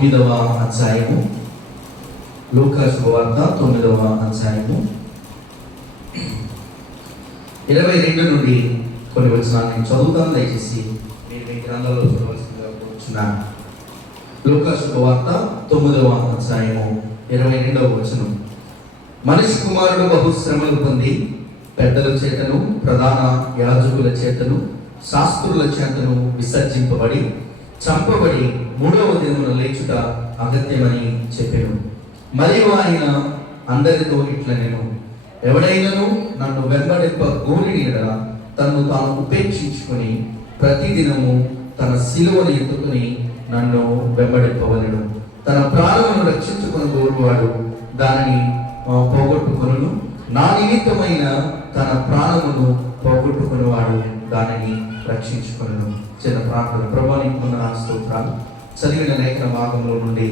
9వ అధ్యాయము, లూకా శుభవార్త 9వ అధ్యాయము 22 నుండి కొన్ని వచనాలు నేను చదువుతాను. దయచేసి మీరు మీ గ్రంథంలో చదవలసిందిగా కోరుచున్నాను. లూకా శుభవార్త 9వ అధ్యాయము 22వ వచనం. మనిషి కుమారుడు బహుశ్రమలు పొంది పెద్దల చేతను ప్రధాన యాజకుల చేతను శాస్త్రుల చేతను విసర్జింపబడి చంపబడి 3వ దినమున లేచుట అగత్యమని చెప్పెను. మరియు ఆయన అందరితో ఇట్లనెను, ఎవడైనను నన్ను వెంబడింప గోరిని ఎడల తన్ను తాను ఉపేక్షించుకొని ప్రతిదినము తన శిలువను ఎత్తుకుని నన్ను వెంబడింపవలెను. తన ప్రాణమును రక్షించుకొని గోరువాడు దానిని పోగొట్టుకొనును, నా నిమిత్తమైన తన ప్రాణమును పోగొట్టుకునేవాడు దానిని రక్షించుకొనును. చిన్న ప్రార్థన. ప్రభువా నీకు వందనాలు, స్తోత్రాలు. చదివిన లేఖన భాగంలో నుండి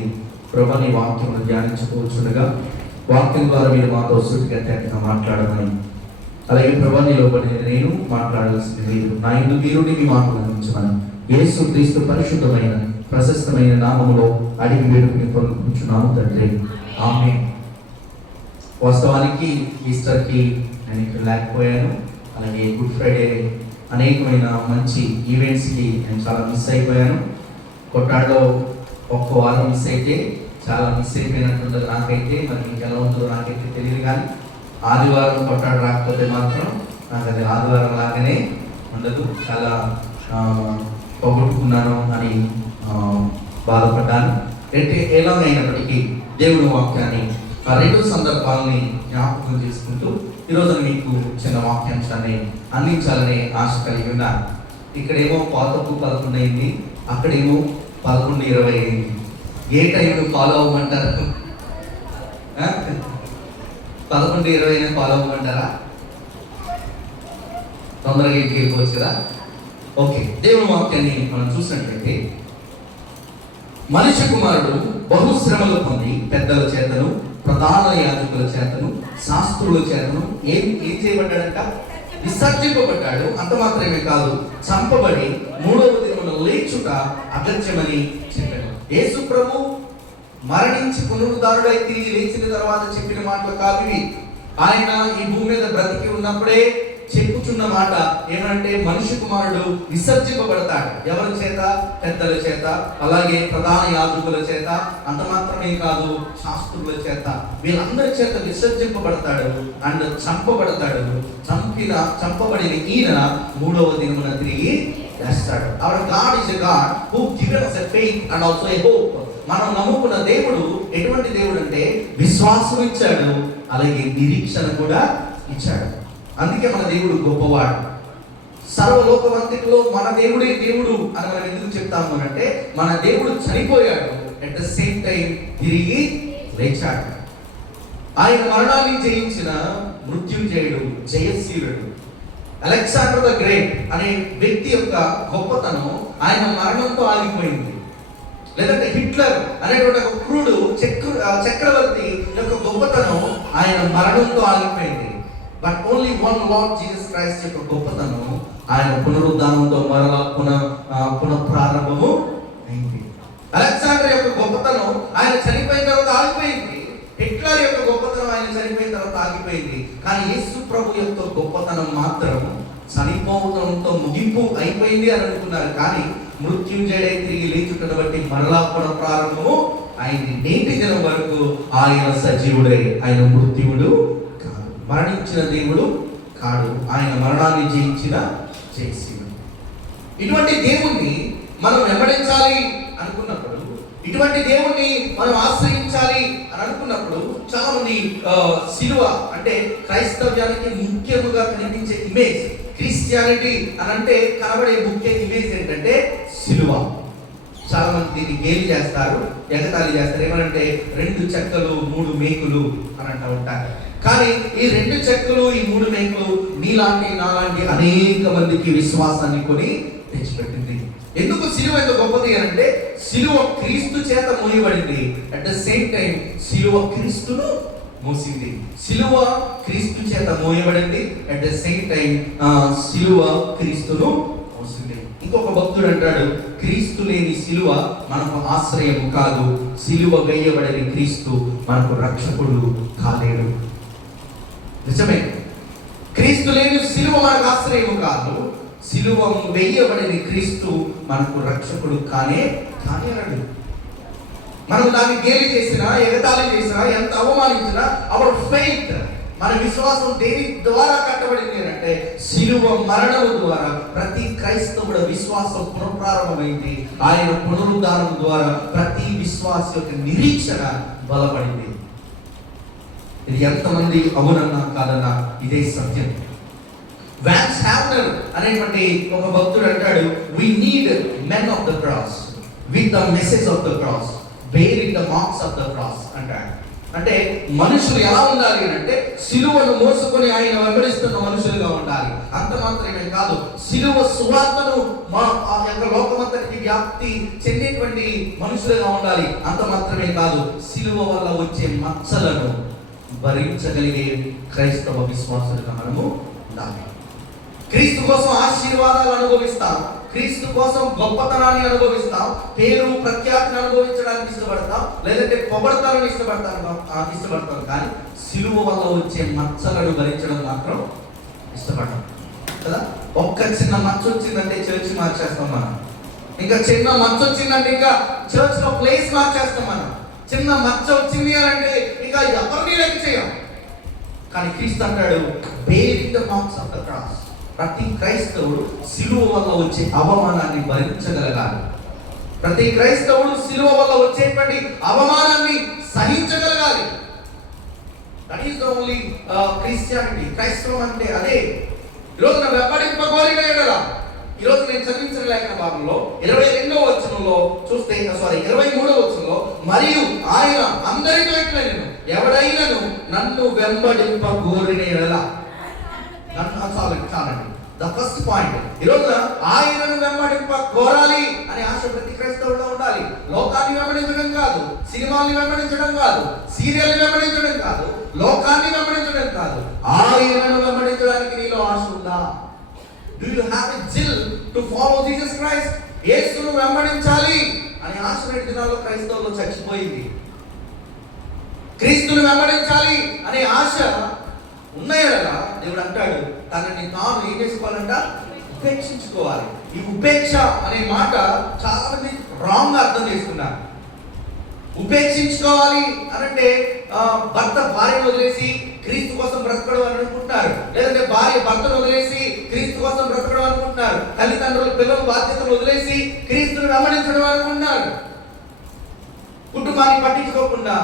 ప్రభువా నీ వాక్యమును ధ్యానించుకోవచ్చుండగా వాక్యం ద్వారా మీరు మాతో సూటిగా తేటగా మాట్లాడమని, అలాగే ప్రభువా నీలో పడిన నేను మాట్లాడాల్సింది మీరు, నా యందు మీరు మీ మాటలు అందించమని యేసు క్రీస్తు పరిశుద్ధమైన ప్రశస్తమైన నామములో అడిగి వేడుకుని పొందుకుంటున్నాము తండ్రి, ఆమేన్. వాస్తవానికి ఈస్టర్కి నేను ఇక్కడ లేకపోయాను. అలాగే గుడ్ ఫ్రైడే అనేకమైన మంచి ఈవెంట్స్కి నేను చాలా మిస్ అయిపోయాను. కొట్టాడలో ఒక్క వారం మిస్ అయితే చాలా మిస్ అయిపోయినట్టుంటుంది నాకైతే. మరి మీకు ఎలా ఉంటుందో నాకైతే తెలియదు, కానీ ఆదివారం కొట్టాడు రాకపోతే మాత్రం నాకు అది ఆదివారం లాగానే ఉండదు. చాలా పోగొట్టుకున్నాను అని బాధపడ్డాను. అయితే ఎలాగైనప్పటికీ దేవుని వాక్యాన్ని ఆ రెండు సందర్భాలని జ్ఞాపకం చేసుకుంటూ ఈరోజు మీకు చిన్న వాక్యాంశాన్ని అందించాలనే ఆశ కలిగి ఉన్నాను. ఇక్కడేమో 11:11 అయింది, అక్కడేమో 11:20 అయింది. ఏ టైంలో ఫాలో అవ్వమంటారు? 11:20 ఫాలో అవ్వమంటారా? తొందరగా ఇంటికి వెళ్ళిపోవచ్చు కదా. ఓకే, దేవుని వాక్యాన్ని మనం చూసినట్లయితే, మనిషి కుమారుడు బహుశ్రమలు పొంది పెద్దల చేతను ప్రధాన యాజకుల చేతను శాస్త్రుల చేతను ఏం చేయబడ్డాడంట? విసర్జింపబడ్డాడు. అంత మాత్రమే కాదు, చంపబడి 3వ దినమున లేచుట అగత్యమని చెప్పాడు. యేసు ప్రభు మరణించి పునరుద్ధారుడై తిరిగి లేచిన తర్వాత చెప్పిన మాటలు కావి. ఆయన ఈ భూమి మీద బ్రతికి ఉన్నప్పుడే చెప్పుచున్న మాట ఏమంటే, మనిషి కుమారుడు విసర్జింపబడతాడు. ఎవరి చేత? పెద్దల చేత, అలాగే ప్రధాన యాజకుల చేత, అంత మాత్రమే కాదు శాస్త్రుల చేత, వీళ్ళందరి చేత విసర్జింపబడతాడు అండ్ చంపబడతాడు. చంపబడిన ఈయన 3వ దినమున తిరిగి లేస్తాడు. Hour God is a God who given us a faith and also a hope. మనం నమ్ముకున్న దేవుడు ఎటువంటి దేవుడు అంటే విశ్వాసం ఇచ్చాడు, అలాగే నిరీక్షణ కూడా ఇచ్చాడు. అందుకే మన దేవుడు గొప్పవాడు. సర్వలోకవంతికలో మన దేవుడే దేవుడు అని మనం ఎందుకు చెప్తాము అంటే, మన దేవుడు చనిపోయాడు, అట్ ద సేమ్ టైం తిరిగి లేచాడు. ఆయన మరణాన్ని జయించిన మృత్యుంజయుడు, జయశీలుడు. అలెగ్జాండర్ ద గ్రేట్ అనే వ్యక్తి యొక్క గొప్పతనం ఆయన మరణంతో ఆగిపోయింది. లేదంటే హిట్లర్ అనేటువంటి ఒక క్రూడు చక్రవర్తి యొక్క గొప్పతనం ఆయన మరణంతో ఆగిపోయింది. But only one lord Jesus Christ యొక్క గొప్పతనం ఆయన పునరుద్ధానంతో మరలా పునఃప్రారంభము అయింది. అలెగ్జాండర్ యొక్క గొప్పతనం ఆయన చనిపోయిన తర్వాత ఆగిపోయింది. హిట్లర్ యొక్క గొప్పతనం ఆయన చనిపోయిన తర్వాత ఆగిపోయింది. కానీ యేసు ప్రభు యొక్క గొప్పతనం మాత్రం చనిపోవడంతో ముగింపు అయిపోయింది అని అనుకున్నారు. కానీ మృత్యుంజయుడై తిరిగి లేచుటను బట్టి మరలా పునఃప్రారంభము అయింది. నేటి దినం వరకు ఆయన సజీవుడై, ఆయన మృత్యువుడు కాదు, మరణించిన దేవుడు కాడు, ఆయన మరణాన్ని జయించిన జయశీలుడు. ఇటువంటి దేవుణ్ణి మనం వెంబడించాలి అనుకున్నప్పుడు, ఇటువంటి దేవుణ్ణి మనం ఆశ్రయించాలి అని అనుకున్నప్పుడు, చాలా మంది సిలువ అంటే క్రైస్తవ్యానికి ముఖ్యముగా కనిపించే ఇమేజ్, క్రిస్టియానిటీ అని అంటే కనబడే ముఖ్య ఇమేజ్ ఏంటంటే సిలువ. చాలా మంది దీన్ని గేలి చేస్తారు, ఎగతాళి చేస్తారు. ఏమనంటే 2 చెక్కలు 3 మేకులు అని అంటూ ఉంటారు. కానీ ఈ 2 చెక్కలు ఈ 3 మేకులు నీలాంటి నాలాంటి అనేక మందికి విశ్వాసాన్ని కొని తెచ్చిపెట్టింది. ఎందుకు సిలువ ఎంత గొప్పది అని అంటే, సిలువ క్రీస్తు చేత మోయబడింది, అట్ ద సేమ్ టైం సిలువ క్రీస్తును మోసింది. సిలువ క్రీస్తు చేత మోయబడింది, అట్ ద సేమ్ టైం సిలువ క్రీస్తును మోసింది. ఇంకొక భక్తుడు అంటాడు, క్రీస్తు లేని సిలువ మనకు ఆశ్రయం కాదు, సిలువ వేయబడని క్రీస్తు మనకు రక్షకుడు కాలేడు. నిజమే, క్రీస్తు లేని సిలువ మనకు ఆశ్రయం కాదు, సిలువ వేయబడని క్రీస్తు మనకు రక్షకుడు కానే కానేరాడు. మనం దాన్ని గేలి చేసినా, ఎగతాళి చేసినా, ఎంత అవమానించినా, అవర్ ఫెయిత్, మన విశ్వాసం దేని ద్వారా కట్టబడింది అంటే సిలువ మరణం ద్వారా. ప్రతి క్రైస్తవుడు విశ్వాసం పునఃప్రారంభమైంది. ఆయన పునరుద్ధానం ద్వారా ప్రతి విశ్వాస యొక్క నిరీక్షణ బలపడింది. ఇది ఎంతమంది అవునన్నా కాదన్నా ఇదే సత్యం. వాన్స్ హ్యావ్నర్ అనేటువంటి ఒక భక్తుడు అంటాడు, we need men of the cross with the message of the cross, bearing the marks of the cross అంటాడు. అంటే మనుషులు ఎలా ఉండాలి అంటే సిలువను మోసుకొని ఆయన వెంబడిస్తున్న మనుషులుగా ఉండాలి. అంత మాత్రమే కాదు, సిలువ సువార్తను లోకమంతటికి వ్యాప్తి చెందేటువంటి మనుషులుగా ఉండాలి. అంత మాత్రమే కాదు, సిలువ వల్ల వచ్చే మచ్చలను భరించగలిగే క్రైస్తవ విశ్వాసులుగా మనము ఉండాలి. క్రీస్తు కోసం ఆశీర్వాదాలు అనుభవిస్తాం, క్రీస్తు కోసం గొప్పతనాన్ని అనుభవిస్తాం, పేరు ప్రఖ్యాతిని అనుభవించడానికి ఇష్టపడతాం, లేదంటే పొగడతాలని ఇష్టపడతాం, కానీ సిలువ వల్ల వచ్చే మచ్చలను భరించడం మాత్రం ఇష్టపడతాం కదా. ఒక్క చిన్న మచ్చ వచ్చిందంటే చర్చ్ మార్చేస్తాం మనం. ఇంకా చిన్న మచ్చ వచ్చిందంటే ఇంకా చర్చ్ లో ప్లేస్ మార్చేస్తాం మనం. చిన్న మచ్చ వచ్చింది అని అంటే ఇంకా ఎవరిని లెక్క చేయం. కానీ క్రీస్తు అంటాడు, bearing the marks of the cross. ప్రతి క్రైస్తవుడు సిలువ వల్ల వచ్చే అవమానాన్ని భరించగలగాలి. ప్రతి క్రైస్తవుడు సిలువ వల్ల వచ్చేటువంటి అవమానాన్ని సహించగలగాలి. That is the only Christianity. క్రైస్తవం అంటే అదే. ఈరోజు నా వెంబడింపగోరిన ఎడల, ఈరోజు నేను చదివించిన లేఖన భాగంలో 22వ వచనంలో చూస్తే, 23వ వచనంలో, మరియు ఆయన అందరితో ఇట్లా, నేను ఎవడైనను నన్ను వెంబడింపగోరిన ఎడల, చాలండి. ద ఫస్ట్ పాయింట్, ఈరోజు ఆయనను వెంబడింప కోరాలి అనే ఆశ ప్రతి క్రైస్తవుల్లో ఉండాలి. లోకాన్ని వెంబడించడం కాదు, సినిమాల్ని వెంబడించడం కాదు, సీరియల్ని వెంబడించడం కాదు, లోకాన్ని వెంబడించడం కాదు, ఆయనను వెంబడించడానికి నీలో ఆశ ఉందా? Do you have a zeal to follow Jesus Christ? యేసును వెంబడించాలి అనే ఆశ నేటి దినాల్లో క్రైస్తవుల్లో చచ్చిపోయింది. క్రీస్తును వెంబడించాలి అనే ఆశ ఉన్నాయా? దేవుడు అంటాడు, తనని తాను ఏం చేసుకోవాలంట? ఉపేక్షించుకోవాలి. ఈ ఉపేక్ష అనే మాట చాలా మంది రాంగ్ అర్థం చేసుకున్నారు. ఉపేక్షించుకోవాలి అనంటే భర్త భార్యను వదిలేసి క్రీస్తు కోసం బ్రతకడం అని అనుకుంటున్నారు, లేదంటే భార్య భర్తను వదిలేసి క్రీస్తు కోసం బ్రతకడం అనుకుంటున్నారు, తల్లిదండ్రులు పిల్లల బాధ్యతలు వదిలేసి క్రీస్తును వెంబడించడం అనుకుంటున్నారు. కుటుంబాన్ని పట్టించుకోకుండా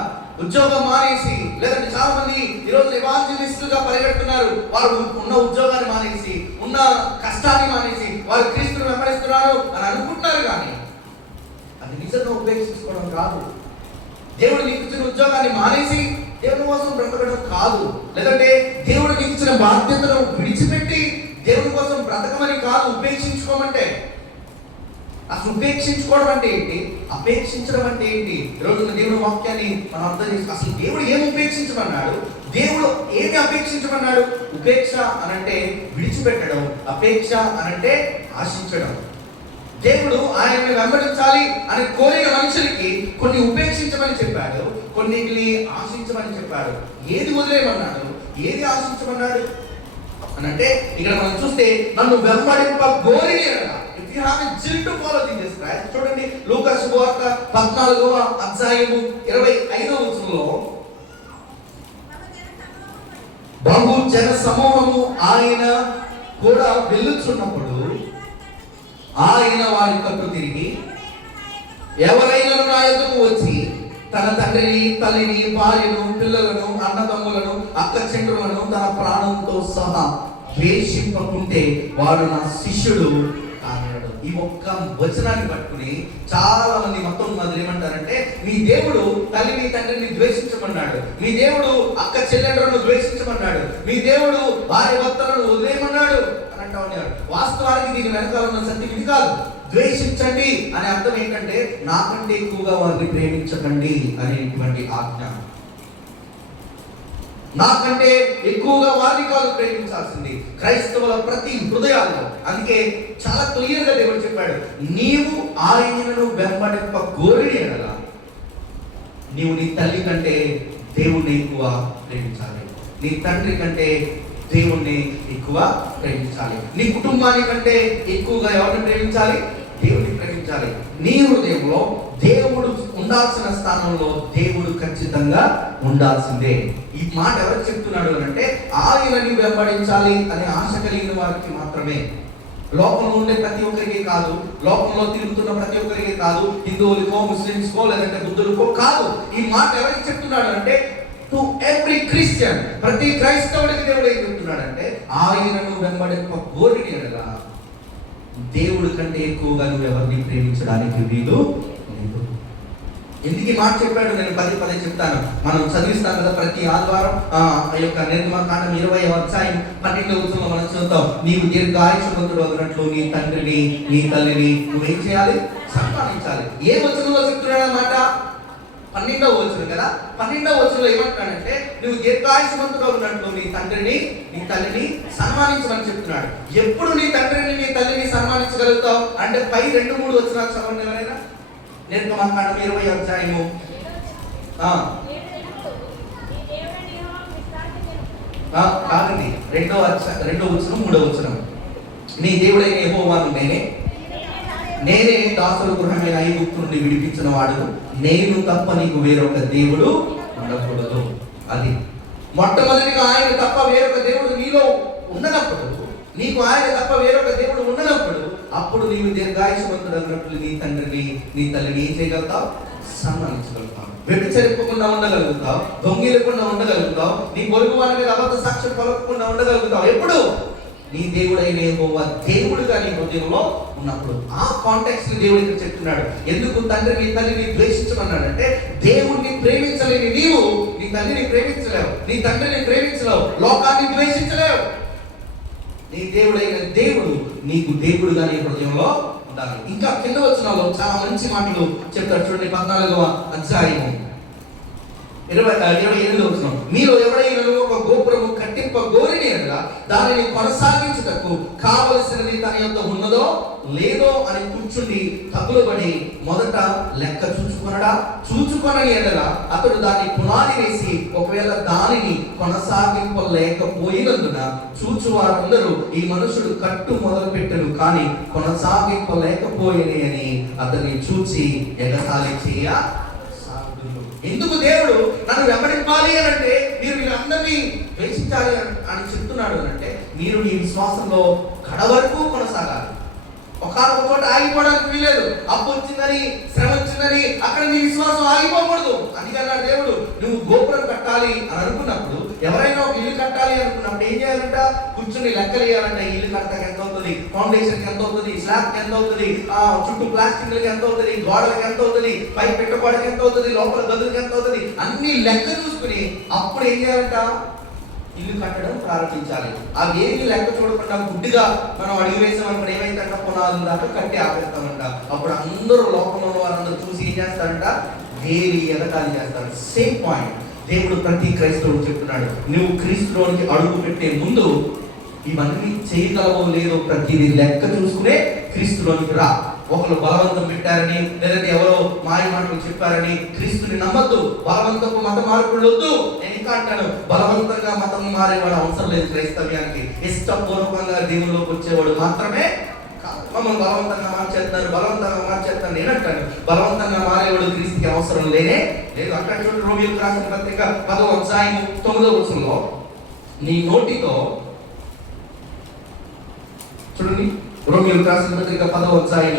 ఉద్యోగం మానేసి, లేదంటే చాలా మంది ఈరోజు ఎవాంజలిస్టులుగా పరిగెడుతున్నారు. వారు ఉన్న ఉద్యోగాన్ని మానేసి, ఉన్న కష్టాన్ని మానేసి వారు క్రీస్తును వెంబడిస్తున్నారు అని అనుకుంటున్నారు. కానీ అది నిజంగా ఉపేక్షించుకోవడం కాదు. దేవుడు నీకు ఇచ్చిన ఉద్యోగాన్ని మానేసి దేవుని కోసం బ్రతకడం కాదు, లేదంటే దేవుడు నీకు ఇచ్చిన బాధ్యతను విడిచిపెట్టి దేవుని కోసం బ్రతకమని కాదు ఉపేక్షించుకోమంటే. అసలు ఉపేక్షించుకోవడం అంటే ఏంటి, అపేక్షించడం అంటే ఏంటి? ఈరోజు దేవుని వాక్యాన్ని మనం అర్థం చేసి, అసలు దేవుడు ఏమి ఉపేక్షించమన్నాడు, దేవుడు ఏమి అపేక్షించమన్నాడు? ఉపేక్ష అనంటే విడిచిపెట్టడం, అపేక్ష అనంటే ఆశించడం. దేవుడు ఆయన్ని వెంబడించాలి అని కోరిన మనుషులకి కొన్ని ఉపేక్షించమని చెప్పాడు, కొన్నిటిని ఆశించమని చెప్పాడు. ఏది వదిలేయమన్నాడు, ఏది ఆశించమన్నాడు అనంటే, ఇక్కడ మనం చూస్తే నన్ను వెంబడింప గోరిన, if you have a zeal to follow Jesus Christ, చూడండి లూకా శుభవార్త 14వ అధ్యాయము 25వ వచనంలో, బహు జన సమూహము ఆయన కూడా వెళ్ళుచున్నప్పుడు ఆయన వారి కట్టు తిరిగి, ఎవరైనా నా యొద్దకు వచ్చి తన తండ్రిని, తల్లిని, భార్యను, పిల్లలను, అన్నదమ్ములను, అక్క చెండ్రులను తన ప్రాణంతో సహా ద్వేషింపకుంటే వాడు నా శిష్యుడు కానేడు. ఈ ఒక్క వచనాన్ని పట్టుకుని చాలా మంది మొత్తం మంది ఏమంటారంటే, మీ దేవుడు తల్లిని, తండ్రిని ద్వేషించమన్నాడు, మీ దేవుడు అక్క చెల్లెండ్రులను ద్వేషించమన్నాడు, మీ దేవుడు భార్య భర్తలను వదిలేయమన్నాడు అని అంటా ఉన్నారు. వాస్తవానికి దీని వెనకాల ఉన్న సత్యం ఇది కాదు. ద్వేషించండి అనే అర్థం ఏంటంటే, నాకంటే ఎక్కువగా వారిని ప్రేమించకండి అనేటువంటి ఆజ్ఞ. నాకంటే ఎక్కువగా వారిని కాదు ప్రేమించాల్సింది, క్రైస్తవుల ప్రతి హృదయాల్లో. అందుకే చాలా క్లియర్గా దేవుడు చెప్పాడు, నీవు ఆయనను వెంబడింప గోరిని అనగా నీవు నీ తల్లి కంటే దేవుణ్ణి ఎక్కువ ప్రేమించాలి, నీ తండ్రి కంటే దేవుణ్ణి ఎక్కువ ప్రేమించాలి, నీ కుటుంబాన్ని కంటే ఎక్కువగా ఎవరిని ప్రేమించాలి? దేవుడిని ప్రేమించాలి. నీ హృదయంలో దేవుడు ఉండాల్సిన స్థానంలో దేవుడు ఖచ్చితంగా ఉండాల్సిందే. ఈ మాట ఎవరికి చెప్తున్నాడు అని అంటే, ఆయనని వెంబడించాలి అనే ఆశ కలిగిన వారికి మాత్రమే. లోకంలో ఉండే ప్రతి ఒక్కరికి కాదు, లోకంలో తిరుగుతున్న ప్రతి ఒక్కరికి కాదు, హిందువులకో ముస్లిమ్స్కో లేదంటే బుద్ధులకో కాదు. ఈ మాట ఎవరికి చెప్తున్నాడు అంటే, టు ఎవ్రీ క్రిస్టియన్, ప్రతి క్రైస్తవుడికి దేవుడు ఏం చెప్తున్నాడంటే, ఆయనను వెంబడింప గోరిని అనగా దేవుడి కంటే ఎక్కువగా నువ్వు ఎవరిని ప్రేమించడానికి వీలు లేదు. ఎందుకు ఈ మాట చెప్పాడు నేను పదే చెప్తాను. మనం చదివిస్తాం కదా ప్రతి ఆదివారం ఆ యొక్క నిర్గమకాండం 20వ అధ్యాయం 12వ వచనంలో మనం చదువుతాం, నీవు దీర్ఘాయుష్మంతుడు అన్నట్లు నీ తండ్రిని నీ తల్లిని నువ్వేం చేయాలి? సన్మానించాలి. ఏ వచనంలో చెప్తున్నాడు అన్నమాట? 12వ వచనం కదా. 12వ వచనంలో ఏమంటున్నాడంటే, నువ్వు దీర్ఘాయుష్మంతుడు ఉన్నట్లు నీ తండ్రిని నీ తల్లిని సన్మానించమని చెప్తున్నాడు. ఎప్పుడు నీ తండ్రిని నీ తల్లిని సన్మానించగలుగుతావు అంటే పై 2-3 వచనాలు చదవండి ఎవరైనా. నిర్గమకాండం 20వ అధ్యాయము కాదండి, 2వ వచనం 3వ వచనం. నీ దేవుడైన యెహోవాను నేనే దాసుల గృహమైన ఐగుప్తు నుండి విడిపించిన వాడు, నేను తప్ప నీకు వేరొక దేవుడు ఉండకూడదు. అది మొట్టమొదటిగా ఆయన తప్ప వేరొక దేవుడు నీలో ఉండనప్పుడు, నీకు ఆయన తప్ప వేరొక దేవుడు ఉండనప్పుడు, అప్పుడు నీవు దీర్ఘాయుష్మంతుడు అన్నట్లు నీ తండ్రిని నీ తల్లిని ఏం చేయగలుగుతావు? సన్మానించగలుగుతావు. వ్యభిచరింపకుండా ఉండగలుగుతావు, దొంగిలకుండా ఉండగలుగుతావు, నీ పొరుగు వారి మీద అబద్ధ సాక్ష్యం పలకకుండా ఉండగలుగుతావు. ఎప్పుడు? నీ దేవుడైన యెహోవా దేవుడుగా నీ హృదయంలో ఉన్నప్పుడు. ఆ కాంటెక్స్ట్ ని దేవుడు ఇక్కడ చెప్తున్నాడు. ఎందుకు తండ్రిని తల్లిని ద్వేషించమన్నాడంటే, దేవుణ్ణి ప్రేమించలేని నీవు నీ తల్లిని ప్రేమించలేవు, నీ తండ్రిని ప్రేమించలేవు, లోకాన్ని ద్వేషించలేవు. నీ దేవుడైన దేవుడు నీకు దేవుడుగా నీ హృదయంలో ఉండాలి. ఇంకా కింద వచనాల్లో చాలా మంచి మాటలు చెప్తాడు చూడండి. 14వ అధ్యాయము 28వ వచనం, మీలో ఎవరైనా ఒక గోపురము కట్టింప గోరిని అనగా దానిని కొనసాగించుటకు కావలసినది తన యొద్ద ఉన్నదో లేదో అని కూర్చుండి తగులుబడి మొదట లెక్క చూచుకొనని ఎడలా అతడు దాన్ని పునాది వేసి ఒకవేళ దానిని కొనసాగింపలేకపోయినందున చూచువారందరూ ఈ మనుషుడు కట్టు మొదలు పెట్టను కానీ కొనసాగింపలేకపోయేది అని అతన్ని చూచి ఎగతాళి చేయ. ఎందుకు దేవుడు నన్ను వెంబడింపాలి అని అంటే, మీరు వీళ్ళందరినీ ద్వేషించాలి అని చెప్తున్నాడు అంటే, మీరు నీ విశ్వాసంలో కడ వరకు కొనసాగాలి. ఒక చోట ఆగిపోవడానికి వీలేదు. అప్పు వచ్చిందని, శ్రమ వచ్చిందని అక్కడ నీ విశ్వాసం ఆగిపోకూడదు. అందుకన్నాడు దేవుడు, నువ్వు గోపురం కట్టాలి అని అనుకున్నప్పుడు, ఎవరైనా ఒక ఇల్లు కట్టాలి అనుకున్నప్పుడు ఏం చేయాలంట? కూర్చుని లెక్కలు వేయాలంటే, ఇల్లు కట్టడానికి ఎంత అవుతుంది, ఫౌండేషన్ ఎంత అవుతుంది, స్లాబ్ ఎంత అవుతుంది, చుట్టూ ప్లాస్టిక్ ఎంత అవుతుంది, గోడలకు ఎంత అవుతుంది, పై పెట్టుకోవడానికి ఎంత అవుతుంది, లోపల గదులకు ఎంత అవుతుంది, అన్ని లెక్క చూసుకుని అప్పుడు ఏం చేయాలంట? ఇల్లు కట్టడం ప్రారంభించాలి. అవి ఏమి లెక్క చూడకుండా గుడ్డిగా మనం అడిగి వేసామనుకుని ఏమైందంట? పునాదులు దాకా కట్టి ఆపేస్తామంట. అప్పుడు అందరూ లోకంలో వారందరూ చూసి ఏం చేస్తారంట? వేలి ఎగతాళి చేస్తారు. సేమ్ పాయింట్ దేవుడు ప్రతి క్రైస్తవుడు చెప్తున్నాడు, నువ్వు క్రీస్తులోనికి అడుగు పెట్టే ముందు ఇవన్నీ చేయగలవో లేదో ప్రతిదీ లెక్క చూసుకునే క్రీస్తులోనికి రా. ఒకరు బలవంతం పెట్టారని లేదంటే ఎవరో మాయ మాటలు చెప్పారని క్రీస్తుని నమ్మద్దు. బలవంతపు మత మార్పులు వద్దు. నేను ఇంకా అంటాను, బలవంతంగా మతం మారేవాడు అవసరం లేదు క్రైస్తవ్యానికి. ఇష్టపూర్వకంగా దేవుల్లోకి వచ్చేవాడు మాత్రమే. మమ్మల్ని బలవంతంగా మార్చేస్తారు నేను అంటాను, బలవంతంగా మారేవాడు క్రీస్తుకి అవసరం లేనే లేదు. అక్కడ చూడండి, రోమియోకు రాసిన పత్రిక 10వ అధ్యాయం 9వ వచనంలో, నీ నోటితో చూడండి, రోమియోకు రాసిన పత్రిక 10వ అధ్యాయం,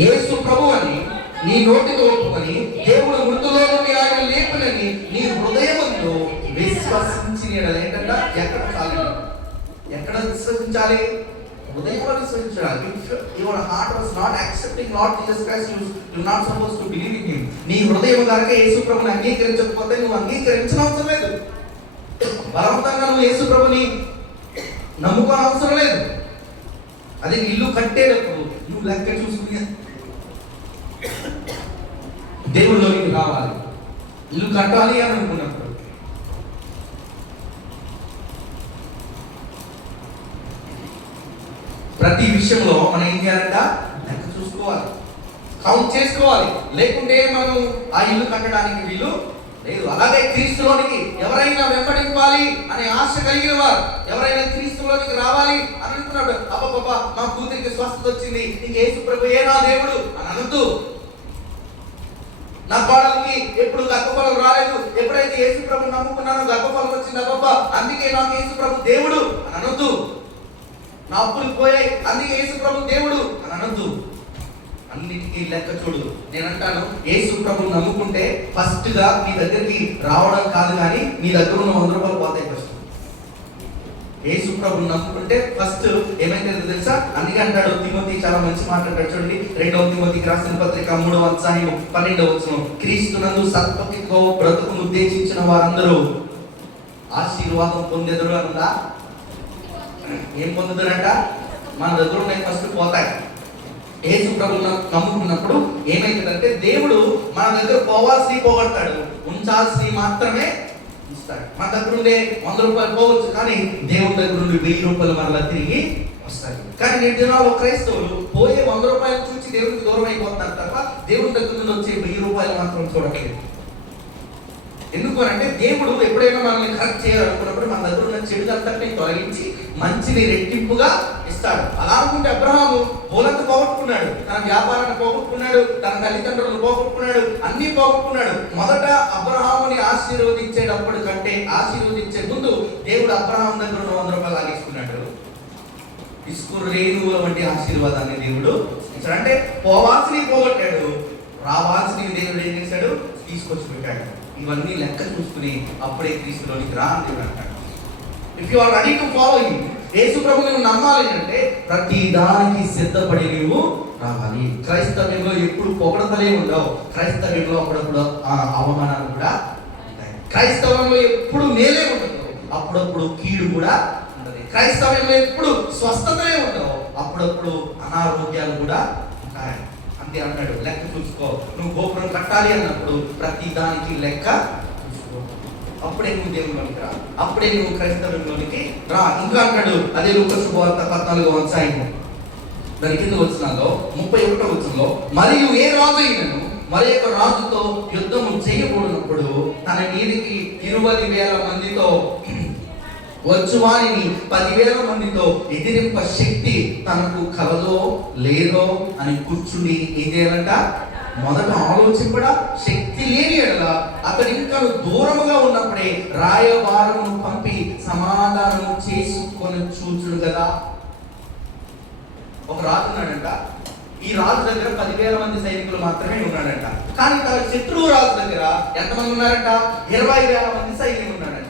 యేసు ప్రభువు అని నీ నోటితో ఒప్పుకొని దేవుడు మృతుల్లో నుండి ఆయన లేపునని నీ హృదయములో విశ్వసించి. ఏంటంట? ఎక్కడ విశ్వసించాలి? హృదయంలో విశ్వసించాలి. Your heart was not accepting Lord Jesus Christ, you not suppose to believe in him. నీ హృదయం కనుక యేసు ప్రభుని అంగీకరించకపోతే నువ్వు అంగీకరించిన అవసరం లేదు. బలవంతంగా నువ్వు యేసు ప్రభుని నమ్ముకోని అవసరం లేదు. అదే ఇల్లు కట్టేటప్పుడు నువ్వు లెక్క చూసుకుని దేవుళ్ళలోకి రావాలి. ఇల్లు కట్టాలి అని అనుకున్నాం, ప్రతి విషయంలో మనం ఏం చేయాలంట? లెక్క చూసుకోవాలి, కౌంట్ చేసుకోవాలి. లేకుంటే మనం ఆ ఇల్లు కట్టడానికి వీలు లేదు. అలాగే క్రీస్తులోనికి ఎవరైనా వెంబడింపాలి అనే ఆశ కలిగిన వారు, ఎవరైనా క్రీస్తులోనికి రావాలి అని అనుకున్నాడు, అబ్బబ్బా మా కూతురికి స్వస్థత వచ్చింది, ఇంక యేసు ప్రభు ఏ నా దేవుడు అని అనొద్దు. నా కోడలికి ఎప్పుడు గర్భఫలం రాలేదు, ఎప్పుడైతే యేసు ప్రభు నమ్ముకున్నానో గర్భఫలం వచ్చింది, అబ్బబ్బా అందుకే నాకు యేసు ప్రభు దేవుడు అని అనొద్దు. నా అప్పులు పోయాయి అందుకే యేసు ప్రభు దేవుడు అని అనొద్దు. అన్నిటికీ లెక్క చూడు. నేనంటాను, యేసు ప్రభుని నమ్ముకుంటే ఫస్ట్ గా నీ దగ్గరికి రావడం కాదు, కానీ నీ దగ్గర ఉన్న 100 రూపాయలు పోతాయి. ఫస్ట్ యేసు ప్రభుని నమ్ముకుంటే ఫస్ట్ ఏమైతే తెలుసా? అందుకే అంటాడు తిమోతి, చాలా మంచి మాట్లాడాడు చూడండి. 2వ తిమోతికి రాసిన పత్రిక 3వ అధ్యాయం 12వ వచనం, క్రీస్తునందు సత్పతితో బ్రతుకును ఉద్దేశించిన వారందరూ ఆశీర్వాదం పొందెదరు అన్నదా? ఏం పొందుతారంట? మన దగ్గర ఉన్నాయి ఫస్ట్ పోతాయి. యేసు ప్రభువును నమ్ముకున్నప్పుడు ఏమైతుందంటే దేవుడు మన దగ్గర పోవాల్సి పోగొడతాడు, ఉంచాల్సి మాత్రమే ఇస్తాడు. మన దగ్గర ఉండే 100 రూపాయలు పోవచ్చు, కానీ దేవుడి దగ్గర నుండి 1000 రూపాయలు మరలా తిరిగి వస్తాయి. కానీ నేటి దినాల్లో క్రైస్తవులు పోయే 100 రూపాయలు చూసి దేవుడికి దూరం అయిపోతున్నారు తప్ప దేవుడి దగ్గర నుండి వచ్చే 1000 రూపాయలు మాత్రం చూడట్లేదు. ఎందుకు అంటే దేవుడు ఎప్పుడైనా మనల్ని కరెక్ట్ చేయాలనుకున్నప్పుడు మన దగ్గర ఉన్న చెడుదంతటిని తొలగించి మంచిని రెట్టింపుగా ఇస్తాడు. అలా అనుకుంటే అబ్రహాము పొలంతా పోగొట్టుకున్నాడు, తన వ్యాపారాన్ని పోగొట్టుకున్నాడు, తన తల్లిదండ్రులను పోగొట్టుకున్నాడు, అన్ని పోగొట్టుకున్నాడు. మొదట అబ్రహాముని ఆశీర్వదించేటప్పుడు కంటే ఆశీర్వదించే ముందు దేవుడు అబ్రహాం దగ్గర ఉన్న 100 రూపాయలు ఆగేసుకున్నాడు. ఇసుకు రేణువుల వంటి ఆశీర్వాదాన్ని దేవుడు ఇచ్చాడు. అంటే పోవాల్సినవి పోగొట్టాడు, రావాల్సినవి దేవుడు ఏం చేశాడు? తీసుకొచ్చి పెట్టాడు. ఇవన్నీ లెక్క చూసుకుని అప్పుడే క్రీస్తులోనికి రా అని దేవుడు అంటాడు. If you are ready to follow him, యేసు ప్రభువుని నువ్వు నమ్మాలి అంటే ప్రతి దానికి సిద్ధపడి నువ్వు రావాలి. క్రైస్తవ్యంలో ఎప్పుడు పొగడతలే ఉండవు, క్రైస్తవ్యంలో అప్పుడప్పుడు అవమానాలు కూడా ఉంటాయి. క్రైస్తవంలో ఎప్పుడు మేలే ఉండదు, అప్పుడప్పుడు కీడు కూడా ఉంటుంది. క్రైస్తవ్యంలో ఎప్పుడు స్వస్థతలే ఉండవు, అప్పుడప్పుడు అనారోగ్యాలు కూడా ఉంటాయి. అంతే అంటాడు, లెక్క చూసుకో. నువ్వు గోపురం కట్టాలి అన్నప్పుడు ప్రతి దానికి లెక్క చూసుకో. అప్పుడే నువ్వు దేవునిలోనికి రా, అప్పుడే నువ్వు క్రైస్తవంలోనికి రా. ఇంకా అంటాడు, అదే లూకా శుభవార్త 14వ అధ్యాయం దాని కింద వచనాల్లో 31వ వచనంలో, మరియు ఏ రాజు అయినను మరి యొక్క రాజుతో యుద్ధము చేయకూడనప్పుడు తన మీదికి 20,000 మందితో వచ్చువారిని 10,000 మందితో ఎదిరింప శక్తి తనకు కలదో లేదో అని కూర్చుని ఏం చేయాలంట? మొదట ఆలోచింపడా. శక్తి లేని ఎడల అతడు ఇంకా దూరముగా ఉన్నప్పుడే రాయబారము పంపి సమాధానం చేసుకొని చూచుడు కదా. ఒక రాజు ఉన్నాడంట, ఈ రాజు దగ్గర 10,000 మంది సైనికులు మాత్రమే ఉన్నాడంట. కానీ తన శత్రువు రాజు దగ్గర ఎంతమంది ఉన్నారంట? 20,000 మంది సైనికులు ఉన్నాడంట.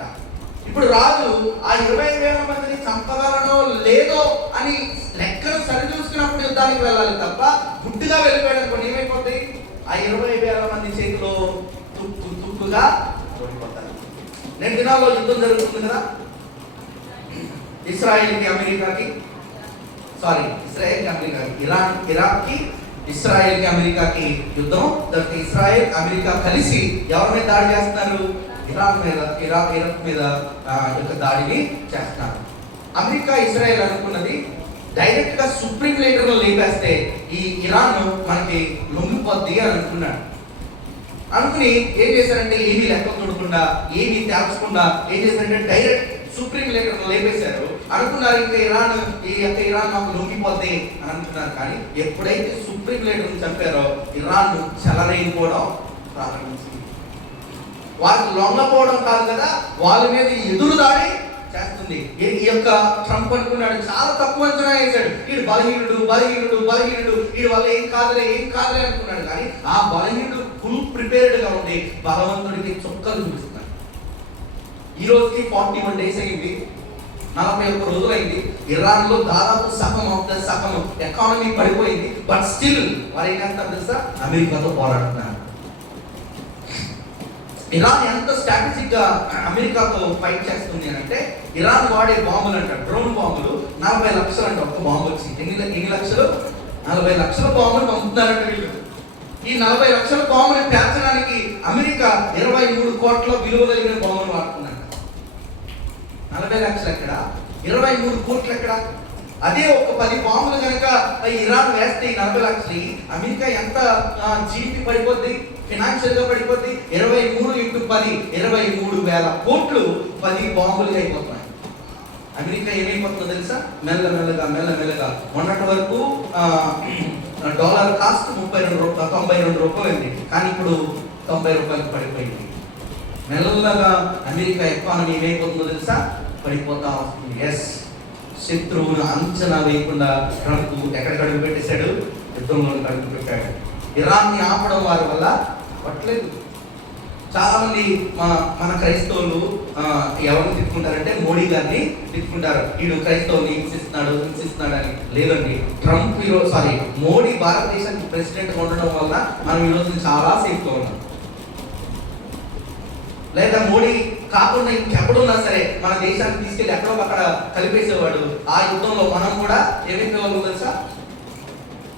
ఇప్పుడు రాజు ఆ 20,000 మందిని చంపగలనో లేదో అని లెక్కను సరిచూసుకున్నప్పుడు యుద్ధానికి వెళ్ళాలి తప్ప గుడ్డిగా వెళ్ళిపోయాడు అనుకోండి, ఏమైపోతుంది? ఆ 20,000 మంది చేతిలో తుక్కుగా ఓడిపోతారు. 2 దినాల్లో యుద్ధం జరుగుతుంది కదా, ఇస్రాయేల్కి అమెరికాకి, ఇరాక్కి ఇస్రాయేల్కి అమెరికాకి యుద్ధం. ఇస్రాయేల్ అమెరికా కలిసి ఎవరి మీద దాడి చేస్తున్నారు? ఇరాక్ మీద యొక్క దాడిని చేస్తున్నారు. అమెరికా ఇజ్రాయెల్ అనుకున్నది డైరెక్ట్ గా సుప్రీం లీడర్లో లేపేస్తే ఈ ఇరాన్ మనకి లొంగిపోద్ది అని అనుకున్నాడు. అనుకుని ఏం చేశారంటే ఏమీ లెక్క చూడకుండా, ఏమీ తేల్చకుండా ఏం చేశారంటే డైరెక్ట్ సుప్రీం లీడర్లో లేపేశారు. అనుకున్నారు ఇంకా ఇరాన్ మాకు లొంగిపోద్ది అని అనుకున్నారు. కానీ ఎప్పుడైతే సుప్రీం లీడర్ని చంపారో ఇరాన్ చెలరైపోవడం ప్రారంభించింది. వాళ్ళకి లొంగపోవడం కాదు కదా, వాళ్ళ మీద ఎదురు దాడి చేస్తుంది. ఈ యొక్క ట్రంప్ అనుకున్నాడు, చాలా తక్కువ అంచనా వేశాడు. వీడు బలహీనుడు, వీడి వల్ల ఏం కాదులే అనుకున్నాడు. కానీ ఆ బలహీనుడు ఫుల్ ప్రిపేర్డ్ గా ఉండి బలవంతుడికి చుక్కలు చూపిస్తున్నాడు. ఈ రోజుకి 41 days అయింది, 41 రోజులు అయింది. ఇరాన్ లో దాదాపు సగం ఎకానమీ పడిపోయింది. బట్ స్టిల్ వారు ఏం చేస్తారు తెలుసా? అమెరికాతో పోరాడుతున్నారు. ఇరాన్ ఎంత స్ట్రాటజిక్ గా అమెరికాతో ఫైట్ చేస్తుంది అంటే, ఇరాన్ వాడే బాంబులు అంట, డ్రోన్ బాంబులు 40 లక్షలు అంట. ఒక్క బాంబు వచ్చి ఎన్ని లక్షలు? 40 లక్షల బాంబులు పంపుతున్నారంట వీళ్ళు. ఈ 40 లక్షల బాంబుని పేర్చడానికి అమెరికా 23 కోట్ల విలువ కలిగిన బాంబులు వాడుతుందంట. 40 లక్షలు ఎక్కడ? 23 కోట్లు ఎక్కడ? అదే ఒక 10 బాంబులు కనుక ఇరాన్ వేస్తే ఈ 40 లక్షలు, అమెరికా ఎంత జీడిపి పడిపోద్ది, ఫినాన్షియల్ గా పడిపోద్ది. 23 × 10 23,000 కోట్లు 10 బాంబులు అయిపోతున్నాయి. అమెరికా ఏమైపోతుందో తెలుసా? మెల్లమెల్లగా మొన్నటి వరకు డాలర్ కాస్ట్ 92 రూపాయలు అయింది, కానీ ఇప్పుడు 90 రూపాయలకు పడిపోయింది. మెల్లగా అమెరికా ఎకానమీ ఏమైపోతుందో తెలుసా? పడిపోతా వస్తుంది. ఎస్, శత్రువును అంచనా వేయకుండా ట్రంప్ ఎక్కడికి అడుగు పెట్టేశాడు? యుద్ధంలో అడుగు పెట్టాడు. ఇరాన్ని ఆపడం వారి వల్ల పట్టలేదు. చాలా మంది మన క్రైస్తవులు ఎవరిని తిట్టుకుంటారంటే మోడీ గారిని తిట్టుకుంటారు. వీడు క్రైస్తవుని హింసిస్తున్నాడు అని. లేదండి, ట్రంప్ మోడీ భారతదేశానికి ప్రెసిడెంట్ ఉండడం వల్ల మనం ఈరోజు చాలా సేఫ్గా ఉన్నాం. లేదా మోడీ కాకుండా ఇంకెక్కడున్నా సరే మన దేశాన్ని తీసుకెళ్లి ఎక్కడో అక్కడ కలిపేసేవాడు. ఆ యుద్ధంలో మనం కూడా ఏమైపోయేవాళ్ళు తెలుసా?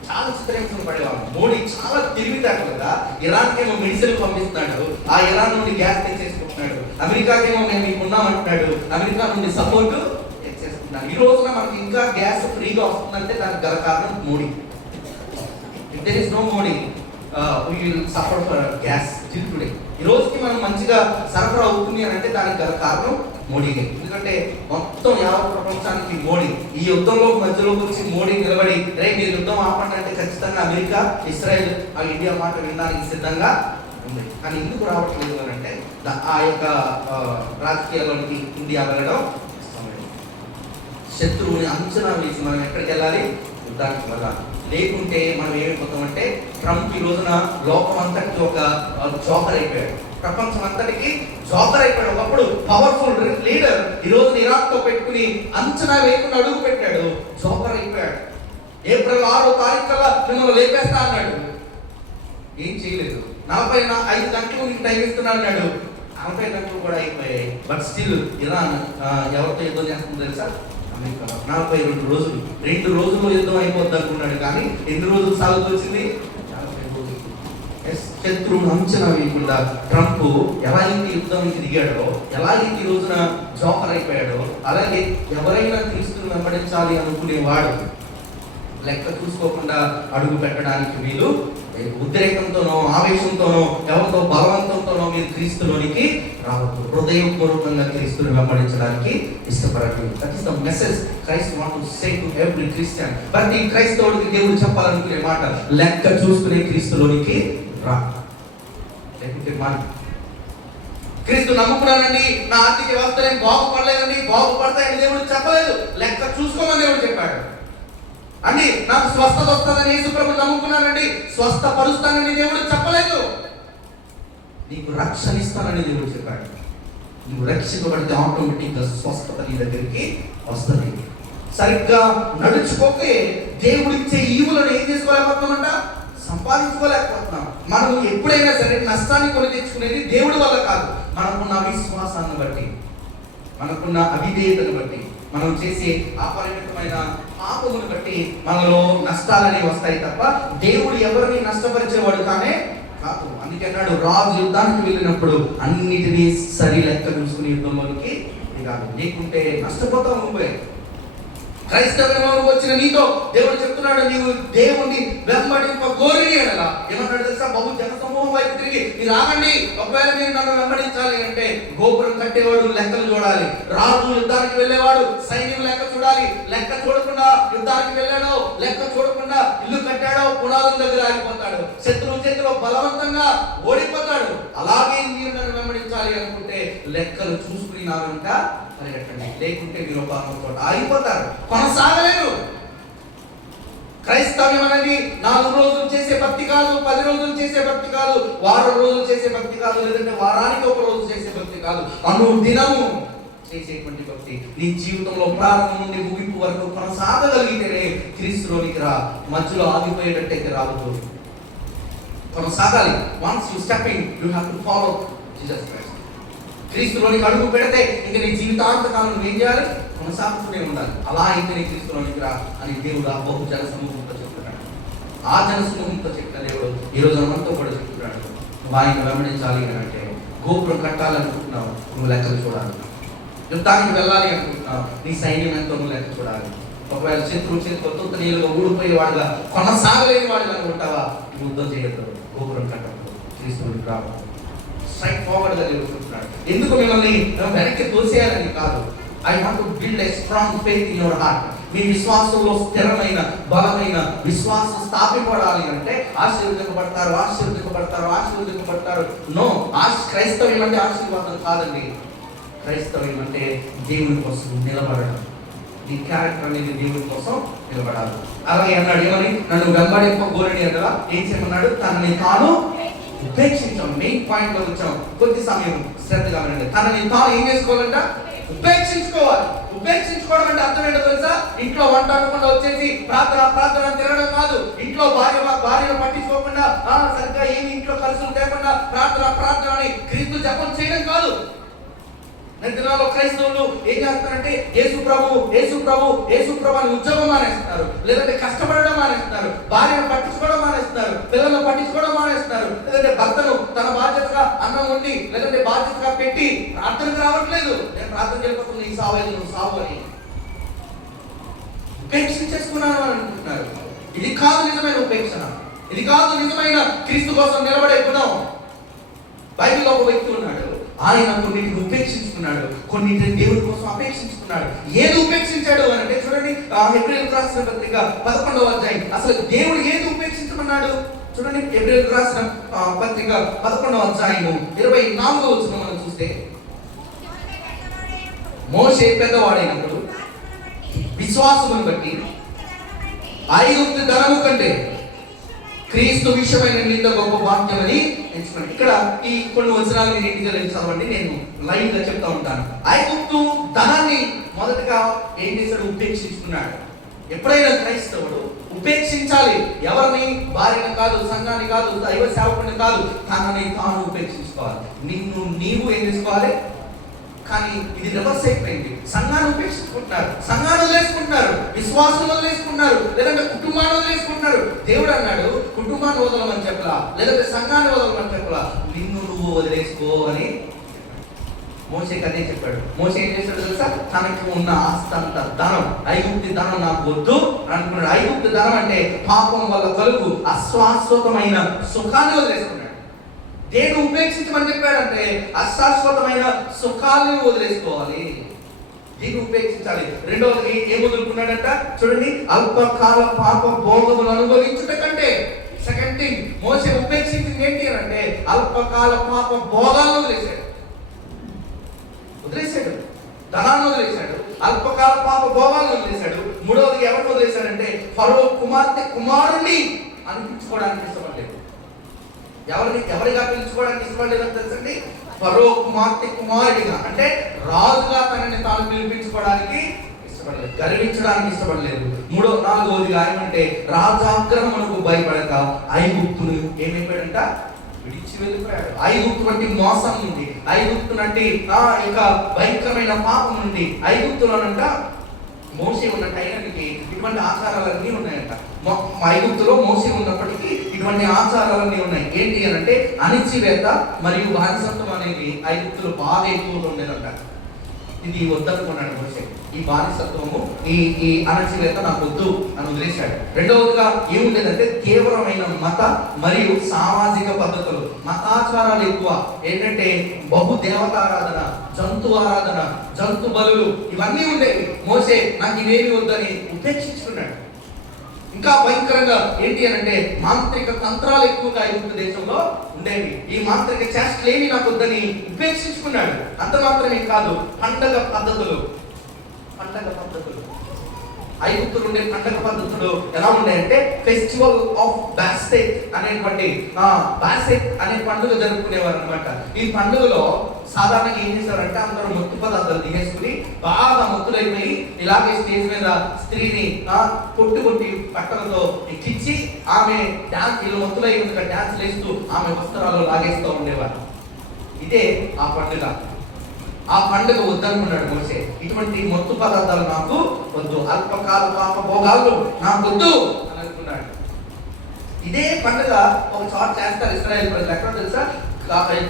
చాలా చిత్రహింసలు పడేవాళ్ళు. మోడీ చాలా తెలివితేటలుగా ఇరాన్కేమో మెడిసిన్ పంపిస్తున్నాడు, ఆ ఇరాన్ నుండి గ్యాస్ తెచ్చేసుకుంటున్నాడు. అమెరికాకేమో మేము మీకు ఉన్నామంటున్నాడు, అమెరికా నుండి సపోర్ట్ తెచ్చేసుకుంటున్నాడు. ఈ రోజున మనకి ఇంకా గ్యాస్ ఫ్రీగా వస్తుందంటే దానికి గల కారణం Modi. If there is no Modi we will suffer for gas till today. ఈ రోజుకి మనం మంచిగా సరఫరా అవుతుంది అని అంటే దానికి గల కారణం మోడీనే. ఎందుకంటే మొత్తం యావత్ ప్రపంచానికి మోడీ. ఈ యుద్ధంలో మధ్యలోకి వచ్చి మోడీ నిలబడి మీరు యుద్ధం ఆపండి అంటే ఖచ్చితంగా అమెరికా, ఇస్రాయెల్ ఇండియా మాట వినడానికి సిద్ధంగా ఉంది. కానీ ఎందుకు రావట్లేదు అని అంటే ఆ యొక్క రాజకీయాల్లోనికి ఇండియా వెళ్ళడం శత్రువుని అంచనా వేసి మనం ఎక్కడికి వెళ్ళాలి? యుద్ధానికి వెళ్ళాలి. లేకుంటే మనం ఏమైపోతామంటే ట్రంప్ ఈ రోజున లోకం అంతటికి ఒక జోకర్ అయిపోయాడు. ప్రపంచం అంతటికి జోకర్ అయిపోయాడు. ఒకప్పుడు పవర్ఫుల్ లీడర్ ఈ రోజున ఇరాక్ తో పెట్టుకుని అంచనా వేయకుండా అడుగు పెట్టాడు, జోకర్ అయిపోయాడు. ఏప్రిల్ 6వ తారీఖులా మిమ్మల్ని లేపేస్తా అన్నాడు, ఏం చేయలేదు. 45 గంటలు నీకు టైం ఇస్తున్నా అన్నాడు, 40 గంటలు కూడా అయిపోయాయి. బట్ స్టిల్ ఇరాన్ ఎవరితో యుద్ధం చేస్తుందో తెలుసా? 42 రోజులు. 2 రోజుల్లో యుద్ధం అయిపోద్ది అనుకున్నాడు, కానీ ఎన్ని రోజులు సాగుతూ వచ్చింది? 40 రోజులు. శత్రువును అంచనా వేయకుండా ట్రంప్ ఎలాగైతే యుద్ధానికి దిగాడో, ఎలాగైతే ఈ రోజున జోకర్ అయిపోయాడో, అలాగే ఎవరైనా క్రీస్తును వెంబడించాలి అనుకునేవాడు లెక్క చూసుకోకుండా అడుగు పెట్టడానికి వీలు ఉద్రేకంతోనో ఆవేశంతోనో ఎవరితో బలవంతంతోనో మీరు క్రీస్తులోనికి రావద్దు. హృదయపూర్వకంగా క్రీస్తుని వెంబడించడానికి ఇష్టపడండి. That is the message Christ want to say to every Christian. ప్రతి క్రైస్తవుడికి దేవుడు చెప్పాలనుకునే మాట, లెక్క చూసుకునే క్రీస్తులోనికి రా. లేకుంటే క్రీస్తు నమ్ముకున్నానండి, నా ఆర్థిక వ్యవస్థ నేను బాగుపడలేదండి, బాగుపడతాయని దేవుడు చెప్పలేదు. లెక్క చూసుకోమని దేవుడు చెప్పాడు. అండి నాకు స్వస్థత వస్తుందని యేసు ప్రభు నమ్ముకున్నానండి, స్వస్థపరుస్తానని దేవుడు చెప్పలేదు. నీకు రక్షణ ఇస్తానని దేవుడు చెప్పాడు. నువ్వు రక్షింపబడితే ఆటోమేటిక్గా స్వస్థత నీ దగ్గరికి వస్తుంది. సరిగ్గా నడుచుకోకే దేవుడిచ్చే ఈవులను ఏం చేసుకోలేకపోతున్నామంట? సంపాదించుకోలేకపోతున్నాం. మనం ఎప్పుడైనా సరే నష్టాన్ని కొని తెచ్చుకునేది దేవుడి వల్ల కాదు, మనకున్న అవిశ్వాసాన్ని బట్టి, మనకున్న అవిధేయతను బట్టి, మనం చేసే అపరిమితమైన పాపమును బట్టి మనలో నష్టాలనే వస్తాయి తప్ప దేవుడు ఎవరిని నష్టపరిచేవాడు కానే కాదు. అందుకే అన్నాడు, రాజు యుద్ధానికి వెళ్ళినప్పుడు అన్నిటినీ సరి లెక్క చూసుకుని యుద్ధంలోనికి దిగాలి, లేకుంటే నష్టపోతావు నువ్వే. క్రైస్తవ్యంలో వచ్చిన నీతో దేవుడు చెప్తున్నాడు, నీవు దేవుణ్ణి వెంబడింపగోరిని అనగా ఏమన్నాడు తెలుసా? బహు జన సమూహం వైపు తిరిగి మీరు ఆగండి, ఒకవేళ మీరు నన్ను వెంబడించాలి అంటే గోపురం కట్టేవాడు లెక్కలు చూడాలి, రాజు యుద్ధానికి వెళ్ళేవాడు సైన్యం లెక్క చూడాలి. లెక్క చూడకుండా యుద్ధానికి వెళ్ళాడో, లెక్క చూడకుండా ఇల్లు కట్టాడో పునాదుల దగ్గర ఆగిపోతాడు, శత్రువు చేతిలో బలవంతంగా ఓడిపోతాడు. అలాగే మీరు నన్ను వెంబడించాలి అనుకుంటే లెక్కలు చూసుకుని నా వెంట పరిగెట్టండి, లేకుంటే మీరు ఒక ఆగిపోతారు, కొనసాగలేరు. క్రైస్తవ్యం అనేది 4 రోజులు చేసే భక్తి కాదు, 10 రోజులు చేసే భక్తి కాదు, వారం రోజులు చేసే భక్తి కాదు, లేదంటే వారానికి 1 రోజు చేసే భక్తి కాదు, అనుదినము చేసేటువంటి భక్తి. నీ జీవితంలో ప్రారంభం నుండి ముగింపు వరకు కొనసాగగలిగితేనే క్రీస్తులోనికి రా. మధ్యలో ఆగిపోయేటట్టయితే రావద్దు, కొనసాగాలి. Once you step in you have to follow Jesus Christ. క్రీస్తులోనికి అడుగు పెడితే ఇంక నీ జీవితాంతకాలం నువ్వు ఏం చేయాలి? కొనసాగుతూనే ఉండాలి. అలా అయితే నీ క్రీస్తులోనికి రా అని దేవుడు ఆ బహు జన సమూహంతో చెప్తున్నాడు. ఆ జన సమూహంతో చెప్పిన దేవుడు ఈ రోజు మనతో కూడా చెప్తున్నాడు, నువ్వు ఆయన వెంబడించాలి అని అంటే గోపురం కట్టాలనుకుంటున్నావు, నువ్వు లెక్కలు చూడాలి. యుద్ధానికి వెళ్ళాలి అనుకుంటున్నావు, నీ సైన్యం ఎంతో నువ్వు లెక్క చూడాలి. ఒకవేళ శత్రువు చేతి కొత్త నీళ్ళుగా ఊడిపోయేవాడుగా కొనసాగలేని వాడుగా అనుకుంటావా, యుద్ధం చేయొద్దు, గోపురం కట్టద్దు, క్రీస్తువుడికి రావద్దు. స్ట్రైట్ ఫార్వర్డ్ గా తెలుసుకుంటున్నాడు. ఎందుకు మిమ్మల్ని వెనక్కి తోసేయాలని కాదు. I want to build a strong faith in your heart. మీ విశ్వాసంలో స్థిరమైన బలమైన విశ్వాసం స్థాపింపడాలి అంటే ఆశీర్వదింపబడతారు, ఆశీర్వదింపబడతారు, ఆశీర్వదింపబడతారు. నో, క్రైస్తవ్యం అంటే ఆశీర్వాదం కాదండి. క్రైస్తవ్యం అంటే దేవుని కోసం నిలబడడం. నీ క్యారెక్టర్ అనేది దేవుని కోసం నిలబడాలి. అలాగే అన్నాడు, ఏమని? నన్ను వెంబడింపగోరని అనగా ఏం చేయమన్నాడు? తనని తాను ఉపేక్షించాం. మెయిన్ పాయింట్ లో వచ్చాం. కొద్ది సమయం శ్రద్ధగా వినండి. తనని తాను ఏం చేసుకోవాలంట? ఉపేక్షించుకోవాలి. ఉపేక్షించుకోవడం అంటే అర్థం ఏంటో తెలుసా? ఇంట్లో వంట అనకుండా వచ్చేసి ప్రార్థన తిరగడం కాదు. ఇంట్లో భార్యను పట్టించుకోకుండా సరిగ్గా ఏమి ఇంట్లో ఖర్చులు లేకుండా ప్రార్థన అని క్రీస్తు జపం చేయడం కాదు. దినాల్లో క్రైస్తవులు ఏం చేస్తారంటే యేసు ప్రభు అని ఉద్యోగం మానేస్తున్నారు, లేదంటే కష్టపడడం మానేస్తున్నారు, భార్యను పట్టించుకోవడం మానేస్తున్నారు, పిల్లలను పట్టించుకోవడం మానేస్తున్నారు, లేదంటే భర్తను తన బాధ్యతగా అన్నం వండి లేదంటే బాధ్యతగా పెట్టి ప్రార్థనకు రావట్లేదు. నేను ప్రార్థన చేయకపోతే నీ సావేది, నువ్వు సావు అని ఉపేక్షించేసుకున్నాను అని అనుకుంటున్నారు. ఇది కాదు నిజమైన ఉపేక్షణ. ఇది కాదు నిజమైన క్రీస్తు కోసం నిలబడే గుణం. బైబిల్లో ఒక వ్యక్తి ఉన్నాడు. ఆయన కొన్నిటిని ఉపేక్షించుకున్నాడు, కొన్నిటిని దేవుడి కోసం అపేక్షించుకున్నాడు. ఏది ఉపేక్షించాడు అని అంటే చూడండి, హెబ్రీయులకు రాసిన పత్రిక 11వ అధ్యాయం. అసలు దేవుడు ఏది ఉపేక్షించమన్నాడు చూడండి. హెబ్రీయులకు రాసిన పత్రిక 11వ అధ్యాయము 24వ వచనం మనం చూస్తే, మోషే పెద్దవాడైనప్పుడు విశ్వాసమును బట్టి ఐగుప్తు ధనము కంటే క్రీస్తు విషయమైన నింద గొప్ప వాక్యం అని ఎంచుకున్నాను. ఇక్కడ ఈ కొన్ని వచనాలు నేను ఇంటిగా చదవండి, నేను లైవ్ గా చెప్తా ఉంటాను. ఐగుప్తు ధనాన్ని మొదటగా ఏం చేశాడు? ఉపేక్షించుకున్నాడు. ఎప్పుడైనా క్రైస్తవుడు ఉపేక్షించాలి. ఎవరిని? భార్యను కాదు, సంఘాన్ని కాదు, దైవ సేవకుని కాదు, తనని తాను ఉపేక్షించుకోవాలి. నిన్ను నీవు ఏం చేసుకోవాలి? కానీ ఇది రివర్స్ అయిపోయింది. సంఘాన్ని ఉపేక్షించుకుంటున్నారు, సంఘాన్ని వదిలేసుకుంటున్నారు, విశ్వాసం వదిలేసుకుంటున్నారు, లేదంటే కుటుంబాన్ని వదిలేసుకుంటున్నారు. దేవుడు అన్నాడు కుటుంబాన్ని వదలమని చెప్పలా, లేదంటే సంఘాన్ని వదలమని చెప్పలా, నిన్ను నువ్వు వదిలేసుకో అని మోషేకి అదే చెప్పాడు. మోషే ఏం చేశాడు తెలుసా? తనకి ఉన్న ఆస్తి అంత ధనం, ఐగుప్తు ధనం నాకు వద్దు అనుకున్నాడు. ఐగుప్తు ధనం అంటే పాపం వల్ల కలుగు అశాశ్వతమైన సుఖాన్ని వదిలేసుకున్నాడు. దేని ఉపేక్షించమని చెప్పాడంటే అశాశ్వతమైన సుఖాలను వదిలేసుకోవాలి, దీన్ని ఉపేక్షించాలి. రెండవది ఏం వదులుకున్నాడంట చూడండి, అల్పకాల పాప భోగములు అనుభవించుట కంటే. సెకండ్ థింగ్ మోషే ఉపేక్షించింది ఏంటి అని అంటే అల్పకాల పాప భోగాలను వదిలేశాడు. ధనాన్ని వదిలేశాడు, అల్పకాల పాప భోగాలను వదిలేశాడు. మూడవది ఎవరిని వదిలేశాడంటే ఫరో కుమార్తె కుమారుని అనిపించుకోవడానికి ఇష్టపడలేదు. ఎవరిగా పిలుచుకోవడానికి ఇష్టపడలేదని తెలుసండి? ఫరో కుమార్తె కుమారుడిగా, అంటే రాజుగా తనని తాను పిలిపించుకోవడానికి ఇష్టపడలేదు, గర్వించడానికి ఇష్టపడలేదు. నాలుగవదిగా ఏమంటే రాజాగ్రహమునకు భయపడక ఐగుప్తును ఏమైపోయాడంట? విడిచి వెళ్ళిపోయాడు. ఐగుప్తు వంటి మోసం నుండి, ఐగుప్తు నుండి ఇంకా భయంకరమైన పాపం నుండి, ఐగుప్తులోనంట మోసే ఉన్న టైంకి ఇటువంటి ఆచారాలన్నీ ఉన్నాయంట. ఐగుప్తులో మోసే ఉన్నప్పటికీ ఇటువంటి ఆచారాలన్నీ ఉన్నాయి. ఏంటి అని అంటే అణిచివేత మరియు బానిసత్వం అనేది ఐగుప్తులో బాగా ఎక్కువగా ఉండేదంట. ఇది వద్దనుకున్నాడు మోసే. ఈ బానిసత్వము, ఈ అణచివేత నాకు వద్దు అని వదిలేశాడు. రెండవదిగా ఏముండేదంటే తీవ్రమైన మత మరియు సామాజిక పద్ధతులు, మతాచారాలు ఎక్కువ. ఏంటంటే బహు దేవతారాధన, జంతు ఆరాధన, జంతు బలులు ఇవన్నీ ఉండేవి. మోసే నాకు ఇవేమి వద్దని ఉపేక్షించుకున్నాడు. ఇంకా భయంకరంగా ఏంటి అని అంటే మాంత్రిక తంత్రాలు ఎక్కువగా ఐగుప్తు దేశంలో ఉండేవి. ఈ మాంత్రిక చేష్టలు ఏమి నాకు వద్దని ఉపేక్షించుకున్నాడు. అంత మాత్రమే కాదు, పండగ పద్ధతులు ఐగుప్తులు ఉండే పండగ పద్ధతులు ఎలా ఉన్నాయంటే ఫెస్టివల్ ఆఫ్ బాసెత్ అనేటువంటి బాసెత్ అనే పండుగ జరుపుకునేవారు అనమాట. ఈ పండుగలో సాధారణంగా ఏం చేశారంటే అందరూ మొత్తు పదార్థాలు తినేసుకుని బాగా మొత్తులైపోయి ఇలాగే స్టేజ్ మీద స్త్రీని కొట్టి పట్టలతో ఎక్కించి ఆమె డాన్స్, వీళ్ళు మొత్తులై డాన్స్ వేస్తూ ఆమె వస్త్రాలు లాగేస్తూ ఉండేవారు. ఇదే ఆ పండుగ. ఆ పండుగ వద్దనుకున్నాడు మోసే. ఇటువంటి మొత్తు పదార్థాలు నాకు వద్దు, అల్పకాల పాప భోగాలు నాకు వద్దు అని అనుకున్నాడు. ఇదే పండుగ ఒక చోట చేస్తారు ఇశ్రాయేల్ ప్రజలు. ఎక్కడ తెలుసా?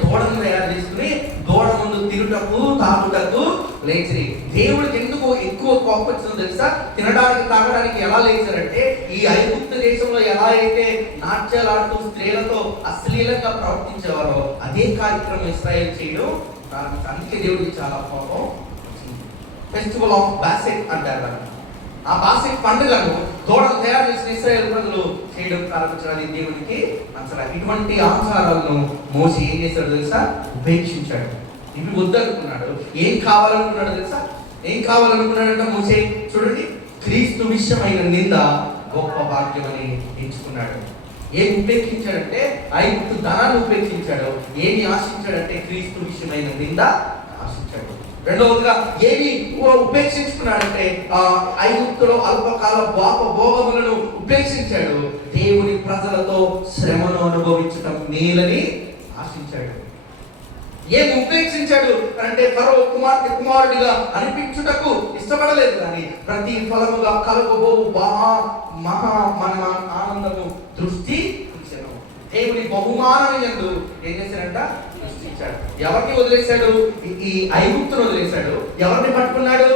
దూడను తయారు చేసుకుని దూడ ముందు తినుటకు తాగుటకు లేచిరి. దేవుడికి ఎందుకు ఎక్కువ కోపం వచ్చిందో తెలుసా? తినడానికి తాగడానికి ఎలా లేచారంటే, ఈ ఐగుప్తు దేశంలో ఎలా అయితే నాట్యాలు ఆడుతూ స్త్రీలతో అశ్లీలంగా ప్రవర్తించేవారో అదే కార్యక్రమం ఇశ్రాయేల్ చేయడం ప్రారంభించారు. అందుకే దేవుడికి చాలా కోపం వచ్చింది. ఫెస్టివల్ ఆఫ్ బాసెట్ అంటారు. ఆ బాసెట్ పండుగను దూడలు తయారు చేసిన ఇశ్రాయేల్ ప్రజలు చేయడం ప్రారంభించడానికి దేవుడికి నచ్చలేదు. ఇటువంటి ఆచారాలను మోసే ఏం చేశాడు తెలుసా? ఉపేక్షించాడు. ఇవి వద్దనుకున్నాడు. ఏం కావాలనుకున్నాడు తెలుసా? ఏం కావాలనుకున్నాడంటే మోసే, చూడండి, క్రీస్తు విషయమైన నింద గొప్ప భాగ్యం అని ఎంచుకున్నాడు. ఏం ఉపేక్షించాడంటే ఐగుప్తు ధనాన్ని ఉపేక్షించాడు. ఏమి ఆశించాడంటే క్రీస్తు విషయమైన నింద ఆశించాడు. రెండవదిగా ఏమి ఉపేక్షించుకున్నాడంటే ఐగుప్తులో అల్పకాల భోగములను ఉపేక్షించాడు. దేవుని ప్రజలతో శ్రమను అనుభవించటం మేలని ఆశించాడు. ఏమి ఉపేక్షించాడు అంటే ఫరో కుమారుడిగా అనిపించుటకు ఇష్టపడలేదు, కానీ ప్రతి ఫలముగా కలగబోవు మహా ఆనందము దృష్టి ఉంచెను. దేవుని బహుమానం యందు ఏం చేశాడంట? దృష్టించాడు. ఎవరిని వదిలేశాడు? ఈ ఐగుప్తును వదిలేశాడు. ఎవరిని పట్టుకున్నాడు?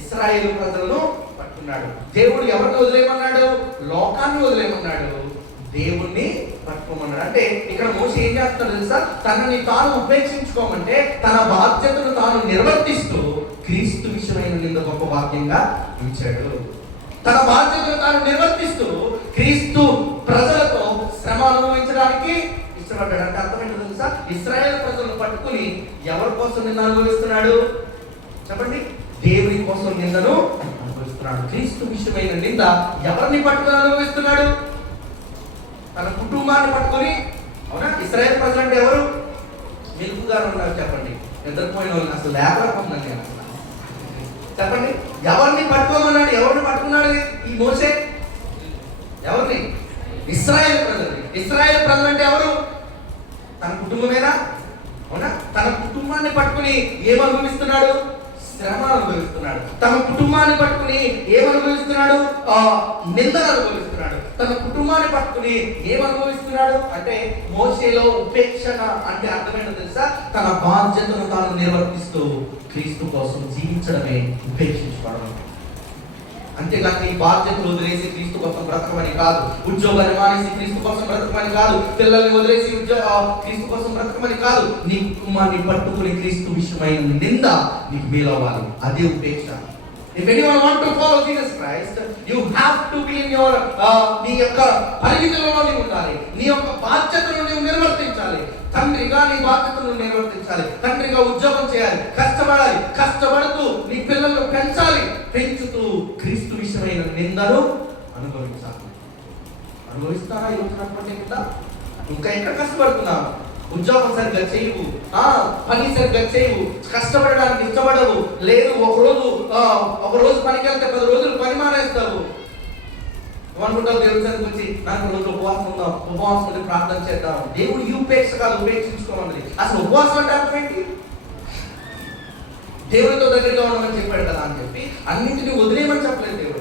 ఇశ్రాయేలు ప్రజలను పట్టుకున్నాడు. దేవుడు ఎవరిని వదిలేయమన్నాడు? లోకాన్ని వదిలేయమన్నాడు. దేవుణ్ణి పట్టుకోమన్నాడు. అంటే ఇక్కడ మోసే ఏం చేస్తున్నాడు తెలుసా? తనని తాను ఉపేక్షించుకోమంటే తన బాధ్యతను తాను నిర్వర్తిస్తూ క్రీస్తు విషయమైన నింద గొప్ప భాగ్యంగా ఇచ్చాడు. తన బాధ్యతను తాను నిర్వర్తిస్తూ క్రీస్తు ప్రజలతో శ్రమ అనుభవించడానికి ఇష్టపడ్డాడు. అంటే అర్థమైంది తెలుసా? ఇశ్రాయేల్ ప్రజలను పట్టుకుని ఎవరి కోసం నింద అనుభవిస్తున్నాడు? చెప్పండి. దేవుని కోసం నిందను అనుభవిస్తున్నాడు. క్రీస్తు విషయమైన నింద ఎవరిని పట్టుకుని అనుభవిస్తున్నాడు? తన కుటుంబాన్ని పట్టుకొని. అవునా? ఇశ్రాయేల్ ప్రజలు అంటే ఎవరు? మెలుపుగారు ఉన్నారు. చెప్పండి. నిద్రపోయిన వాళ్ళని అసలు లేకపోతుందండి అసలు. చెప్పండి. ఎవరిని పట్టుకోమన్నాడు? ఎవరిని పట్టుకున్నాడు ఈ మోసే? ఎవరిని? ఇశ్రాయేల్ ప్రజలు. ఇశ్రాయేల్ ప్రజలు అంటే ఎవరు? తన కుటుంబమేనా? అవునా? తన కుటుంబాన్ని పట్టుకుని ఏమనుభవిస్తున్నాడు? శ్రమ అనుభవిస్తున్నాడు. తన కుటుంబాన్ని పట్టుకుని ఏమనుభవిస్తున్నాడు? నిందను అనుభవిస్తున్నాడు. తన కుటుంబాన్ని పట్టుకుని ఏమనుభవిస్తున్నాడు అంటే మోసేలో ఉపేక్షణ అంటే అర్థమైనది తెలుసా? తన బాధ్యతను తాను నిర్వర్తిస్తూ క్రీస్తు కోసం జీవించడమే ఉపేక్షించుకోవడం. అంతేగాని ఈ బాధ్యతలు వదిలేసి క్రీస్తు కోసం బ్రతకమని కాదు. ఉద్యోగాన్ని మానేసి క్రీస్తు కోసం బ్రతకమని కాదు. పిల్లల్ని వదిలేసి క్రీస్తు కోసం బ్రతకమని కాదు. నీ కుటుంబాన్ని పట్టుకుని క్రీస్తు విషయమైన నింద నీకు మేలవ్వాలి. అదే ఉపేక్ష. If anyone want to follow Jesus Christ, you have to be in your నీ యొక్క పరిమితిలో నీవు ఉండాలి. నీ యొక్క బాధ్యతను నీవు నిర్వర్తించాలి. తండ్రిగా నీ బాధ్యతను నిర్వర్తించాలి. తండ్రిగా ఉద్యోగం చేయాలి, కష్టపడాలి. కష్టపడుతూ నీ పిల్లలను పెంచాలి. పెంచుతూ క్రీస్తు విషయమైన నిందను అనుభవించాలి. అనుభవిస్తారా యువతనప్పటి కింద? ఇంకా ఎక్కడ కష్టపడుతున్నావు? ఉద్యోగం సరిగ్గా చేయవు, పని సరిగ్గా చేయవు, కష్టపడడానికి ఇష్టపడవు. లేదు ఒక రోజు పనికి వెళ్తే 10 రోజులు పని మానేస్తావు. అనుకుంటావు దేవుడి సరికి వచ్చి నాకు రోజు ఉపవాసం ఉందాం, ఉపవాసం ఉండి ప్రార్థన చేద్దాం. దేవుడు ఈ ఉపేక్ష కాదు, ఉపేక్షించుకోమన్నది. అసలు ఉపవాసం అంటే అర్థం ఏంటి? దేవుడితో దగ్గరగా ఉండమని చెప్పాడు కదా అని చెప్పి అన్నింటినీ వదిలేయమని చెప్పలేదు దేవుడు.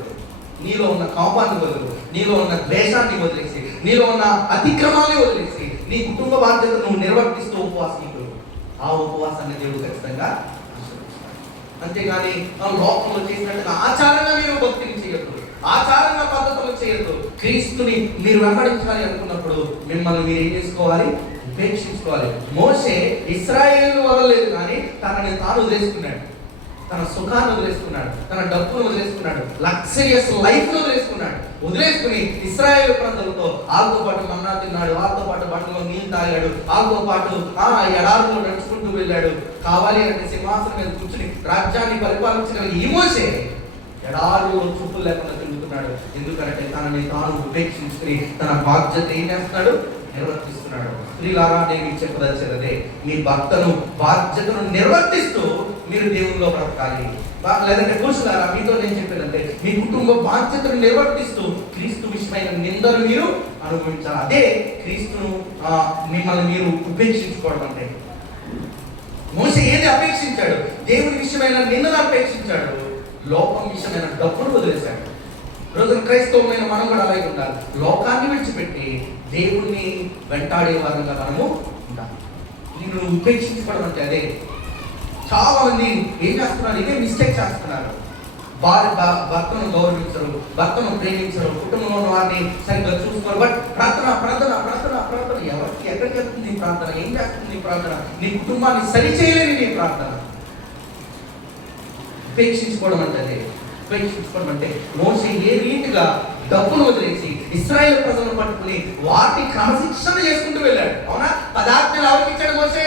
నీలో ఉన్న కోపాన్ని వదులు, నీలో ఉన్న ద్వేషాన్ని వదిలేసి, నీలో ఉన్న అతిక్రమాన్ని వదిలేసి నీ కుటుంబ బాధ్యతను నువ్వు నిర్వర్తిస్తూ ఉపవాసం. ఆ ఉపవాసాన్ని దేవుడు ఖచ్చితంగా ఆశీర్వదిస్తాడు. అంతేగాని లోకంలో చేసినట్టుగా ఆచారంగా మీరు భక్తిని చేయొద్దు, ఆచారంగా పద్ధతులు చేయొద్దు. క్రీస్తుని మీరు వెంబడించాలి అనుకున్నప్పుడు మిమ్మల్ని మీరు ఏం చేసుకోవాలి? ఉపేక్షించుకోవాలి. మోసే ఇశ్రాయేలు వదలలేదు, కానీ తనని తాను వదిలేసుకున్నాడు. తన సుఖాన్ని వదిలేసుకున్నాడు, తన డబ్బును వదిలేసుకున్నాడు, లగ్జరియస్ లైఫ్ వదిలేసుకున్నాడు. వదిలేసుకుని ఇశ్రాయేలు ప్రజలతో వాళ్ళతో పాటు మన్నా తిన్నాడు, వాళ్ళతో పాటు బండలో నీళ్ళు తాగాడు, వాళ్ళతో పాటు ఎడారులో నడుచుకుంటూ వెళ్ళాడు. కావాలి అంటే సింహాసనం మీద కూర్చుని రాజ్యాన్ని పరిపాలించిన ఈ మోసే ఎడారులో చూపులు లేకుండా తిరుగుతున్నాడు. ఎందుకంటే తనని తాను ఉపేక్షించుకుని తన బాధ్యత ఏం చేస్తున్నాడు? నిర్వర్తిస్తున్నాడు. స్త్రీలారా నేను చెప్పదలిచేదే, మీ భర్తను బాధ్యతను నిర్వర్తిస్తూ మీరు దేవునిలో బ్రతకాలి. లేదంటే పురుషులారా మీతో నేను చెప్పేదంటే మీ కుటుంబ బాధ్యతను నిర్వర్తిస్తూ క్రీస్తు విషయమైన నిందను మీరు అనుభవించాలి. అదే క్రీస్తును మిమ్మల్ని మీరు ఉపేక్షించుకోవడం అంటే. మోసే ఏది అపేక్షించాడు? దేవుని విషయమైన నిందను అపేక్షించాడు. లోకం విషయమైన డబ్బును వదిలేశాడు. రోజున క్రైస్తవమైన మనం కూడా అలాగే ఉండాలి. లోకాన్ని విడిచిపెట్టి దేవుణ్ణి వెంటాడే వారంగా మనము ఉండాలి. నిన్ను ఉపేక్షించుకోవడం అంటే అదే. చాలా మంది ఏం చేస్తున్నారు, ఇదే మిస్టేక్ చేస్తున్నారు. భర్తను గౌరవించరు, భర్తను ప్రేమించరు, కుటుంబంలో ఉన్న వారిని సరిగ్గా చూసుకోరు. బట్ ప్రార్థన ప్రార్థన ప్రార్థన ప్రార్థన, ఎవరికి ఎక్కడికి వెళ్తుంది నీ ప్రార్థన? ఏం చేస్తుంది నీ ప్రార్థన? నీ కుటుంబాన్ని సరిచేయలేని నీ ప్రార్థన. ఉపేక్షించుకోవడం అంటే ఉపేక్షించుకోవడం అంటే మోషే ఏ రీతిగా డబ్బును వదిలేసి ఇశ్రాయేలు ప్రజలను పట్టుకుని వాటిని క్రమశిక్షణ చేసుకుంటూ వెళ్ళాడు. అవునా? 10 ఆజ్ఞలు ఎవరికి ఇచ్చాడు మోషే?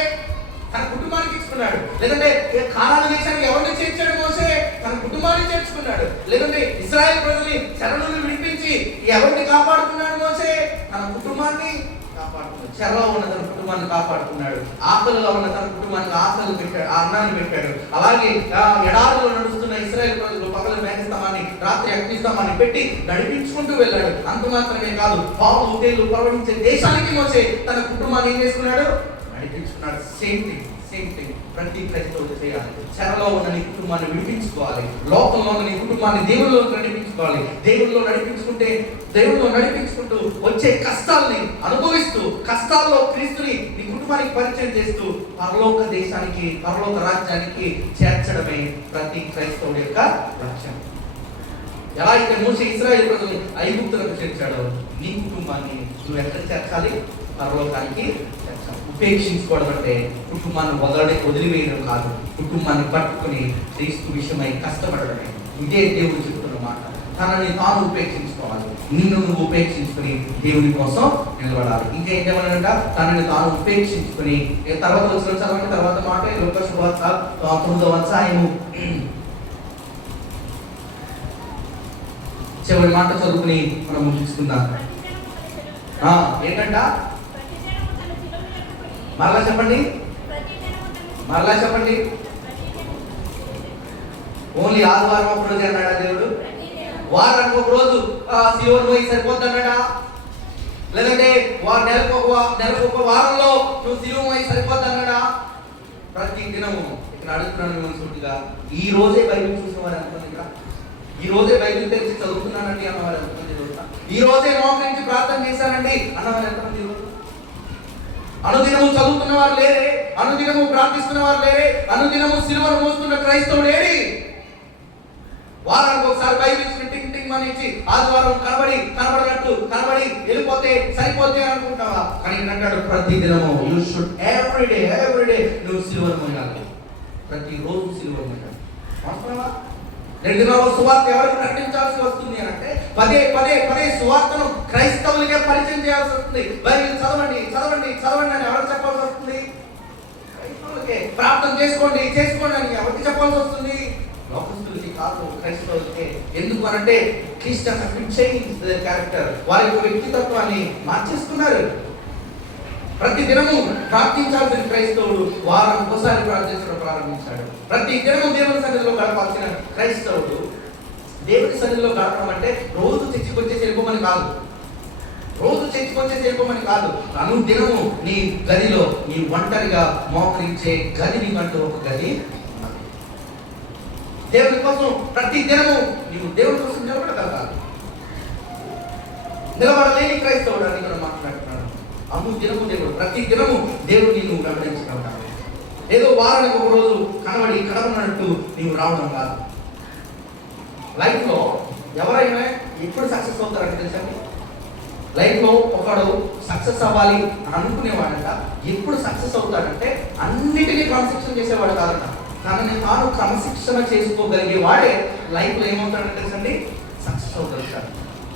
తన కుటుంబానికి ఇచ్చుకున్నాడు. లేదంటే కానాను దేశానికి ఎవరిని చేర్చాడు మోషే? తన కుటుంబాన్ని చేర్చుకున్నాడు. లేదంటే ఇశ్రాయేలు ప్రజల్ని చెర నుండి విడిపించి ఎవరిని కాపాడుకున్నాడు మోషే? తన కుటుంబాన్ని కాపాడుకున్నాడు. చెరలో ఉన్న తన కుటుంబాన్ని కాపాడుకున్నాడు. ఆకలిలో ఉన్న తన కుటుంబానికి ఆకలి పెట్టాడు, అన్నాన్ని పెట్టాడు. అలాగే ఎడారిలో నడుస్తున్న ఇశ్రాయేలు ప్రజలు పగలు మేఘస్తంభాన్ని, రాత్రి అగ్నిస్తంభాన్ని పెట్టి నడిపించుకుంటూ వెళ్ళాడు. అంత మాత్రమే కాదు, పాములు తేళ్లు ప్రవహించే దేశానికి మోసే తన కుటుంబాన్ని ఏం చేసుకున్నాడు? నడిపించుకున్నాడు. సేమ్ థింగ్ ప్రతి క్రైస్తవుడు చేయాలి. చెరలో ఉన్న నీ కుటుంబాన్ని విడిపించుకోవాలి. లోకంలో ఉన్న నీ కుటుంబాన్ని దేవుల్లో నడిపించుకోవాలి. దేవుల్లో నడిపించుకుంటూ వచ్చే కష్టాలని అనుభవిస్తూ, కష్టాల్లో క్రీస్తుని నీ కుటుంబానికి పరిచయం చేస్తూ పరలోక దేశానికి, పరలోక రాజ్యానికి చేర్చడమే ప్రతి క్రైస్తవుడి యొక్క లక్ష్యం. ఎలా అయితే మోషే ఇశ్రాయేలు ప్రజలు ఐగుప్తులకు చేర్చాడో, నీ కుటుంబాన్ని నువ్వు ఎక్కడ చేర్చాలి? పరలోకానికి చేర్చాలి. ఉపేక్షించుకోవడం అంటే కుటుంబాన్ని వదిలివేయడం కాదు, కుటుంబాన్ని పట్టుకుని క్రీస్తు విషయమై కష్టపడడమే. ఇదే దేవుడు చెప్తున్న మాట. తనని తాను ఉపేక్షించుకోవాలి. నిన్ను నువ్వు ఉపేక్షించుకుని దేవుని కోసం నిలబడాలి. ఇంకా ఏంటేమన్నాడంట? తనని తాను ఉపేక్షించుకుని, తర్వాత వచ్చిన చదవండి, తర్వాత మాట లోక శుభవార్త 9వ అధ్యాయము చివరి మాట చదువుకుని మనం ముగించుకుందాం. ఏంటంట? మరలా చెప్పండి. ఓన్లీ ఆదివారం ఒక రోజు అన్నాడా దేవుడు? వారానికి ఒక రోజు సియోను పోయి సరిపోద్ది అన్నాడా? లేదంటే నెలకు ఒక వారంలో నువ్వు సిలువ పోయి సరిపోద్ది అన్నాడా? ప్రతి దినము ఇక్కడ అడుగుతున్నాను మనసుగా, ఈ రోజే బైబిల్ చూసిన వారు అనుకోండి, ఇక్కడ ఈ రోజే బైబిల్ తెలిసి చదువుతున్నానండి అన్నవారు ఎంతమంది? ఈ రోజే మోకరించి ప్రార్థన చేశానండి అన్నవారు ఎంతమంది? అనుదినము చదువుతున్న వారు లేరే, అనుదినము ప్రార్థిస్తున్న వారు లేరే, అనుదినము సిలువను మోస్తున్న క్రైస్తవుడు ఏడి? వారానికి ఒకసారి బైబిల్ టింగ్ అని ఇచ్చి ఆదివారం కనబడి వెళ్ళిపోతే సరిపోతే అనుకుంటావా? కానీ అంటాడు ప్రతి దినము యూ షుడ్ ఎవ్రీడే నువ్వు సిలువను మోయాలి. ప్రతిరోజు సిలువను మోయాలి. వాస్తవమా? 2 దినాల్లో సువార్త ఎవరికి ప్రకటించాల్సి వస్తుంది అంటే పదే సువార్తను క్రైస్తవులకే పరిచయం చేయాల్సి వస్తుంది. బైబిల్ చదవండి అని ఎవరికి చెప్పాల్సి వస్తుంది? క్రైస్తవులకే. ప్రార్థన చేసుకోండి అని ఎవరికి చెప్పాల్సి వస్తుంది? లోకస్తులకి కాదు, క్రైస్తవులకే. ఎందుకు అనంటే క్యారెక్టర్, వారి యొక్క వ్యక్తిత్వాన్ని మార్చేస్తున్నారు. ప్రతి దినము ప్రార్థించాల్సిన క్రైస్తవుడు వారం ఒకసారి ప్రార్థించడం ప్రారంభించాడు. ప్రతి దినము దేవుని సన్నిధిలో గడపాల్సిన క్రైస్తవుడు దేవుని సన్నిధిలో గడపడం అంటే రోజు చర్చికొచ్చే వెళ్ళిపోమని కాదు. అనుదినము నీ గదిలో నీ ఒంటరిగా మోకరించే గది నీకంటూ ఒక గది దేవుని కోసం. ప్రతి దినము నీవు దేవుని కోసం నిలబడగలగాలి. నిలబడలేని క్రైస్తవుడు అని మనం మాట్లాడుతున్నాను. అనుదినము దేవుడు, ప్రతి దినము దేవుడు నిన్ను వెంబడించగలగాలి. ఏదో వారానికి ఒక రోజు కనబడినట్టు నీవు రావడం కాదు. లైఫ్లో ఎవరైనా ఎప్పుడు సక్సెస్ అవుతారంటే తెలుసండి? లైఫ్లో ఒకడు సక్సెస్ అవ్వాలి అనుకునేవాడంట. ఎప్పుడు సక్సెస్ అవుతాడంటే అన్నిటినీ క్రమశిక్షణ చేసేవాడు కాదంట. తనని తాను క్రమశిక్షణ చేసుకోగలిగే వాడే లైఫ్లో ఏమవుతాడంటే తెలుసండి? సక్సెస్ అవుతాడు.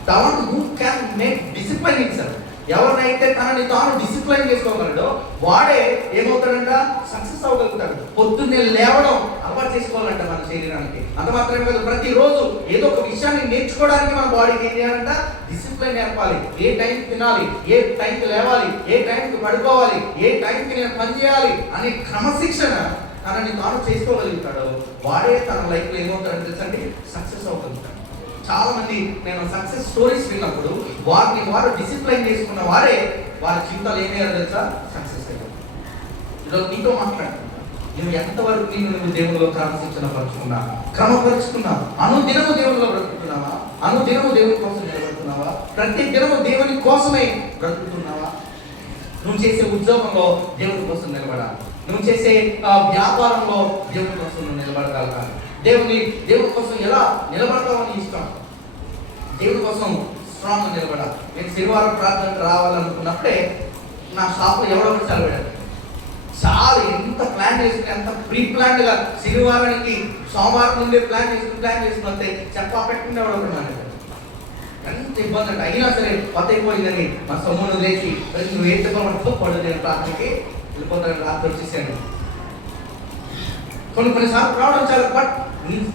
తాను who can make discipline himself. ఎవరినైతే తనని తాను డిసిప్లైన్ చేసుకోగలడో వాడే ఏమవుతాడంట? సక్సెస్ అవ్వగలుగుతాడు. పొద్దున్నే లేవడం అలవాటు చేసుకోవాలంట మన శరీరానికి. అంత మాత్రమే కాదు, ప్రతిరోజు ఏదో ఒక విషయాన్ని నేర్చుకోవడానికి మన బాడీకి ఏం చేయాలంట? డిసిప్లైన్ నేర్పాలి. ఏ టైంకి తినాలి, ఏ టైంకి లేవాలి, ఏ టైంకి పడుకోవాలి, ఏ టైంకి నేను పని చేయాలి అనే క్రమశిక్షణ తనని తాను చేసుకోగలుగుతాడో వాడే తన లైఫ్లో ఏమవుతాడని తెలుసండి? సక్సెస్ అవ్వగలుగుతాడు. చాలా మంది నేను సక్సెస్ స్టోరీస్ విన్నప్పుడు వారు డిసిప్లైన్ చేసుకున్న వారే వారి జీవితాలు ఏమయ్యారో తెలుసా? సక్సెస్ అయ్యారు. ఈరోజు నీతో మాట్లాడుతున్నా, నువ్వు ఎంతవరకు నువ్వు దేవునిలో క్రమపరుచుకున్నావు? అనుదినము దేవునిలో బ్రతుకుతున్నావా? అనుదినము దేవుని కోసం నిలబడుతున్నావా? ప్రతి దినము దేవుని కోసమే బ్రతుకుతున్నావా? నువ్వు చేసే ఉద్యోగంలో దేవుని కోసం నిలబడాలి. నువ్వు చేసే వ్యాపారంలో దేవుని కోసం నువ్వు నిలబడగలగాలి. దేవుని కోసం ఎలా నిలబడతావని ఇష్టం. దేవుని కోసం స్ట్రాంగ్గా నిలబడాలి. నేను శనివారం ప్రార్థనకు రావాలనుకున్నప్పుడే నా షాప్లో ఎవరో ఒకటి చదివాడు. చాలా ఎంత ప్లాన్ చేసుకుని, ఎంత ప్రీ ప్లాన్డ్గా శనివారానికి సోమవారం నుండి ప్లాన్ చేసుకుని వస్తే చెప్పా పెట్టుకుంటే ఎవడో ఒకటి ఎంత ఇబ్బంది అంటే. అయినా సరే కొత్త అయిపోయిందని మా సొమ్మును లేచి నువ్వు ఏం చెప్పమంటూ పడు, నేను ప్రార్థనకి వెళ్ళిపోతాను, రాత్రి వచ్చేసాను. కొన్నిసార్లు రావడం చాలా, బట్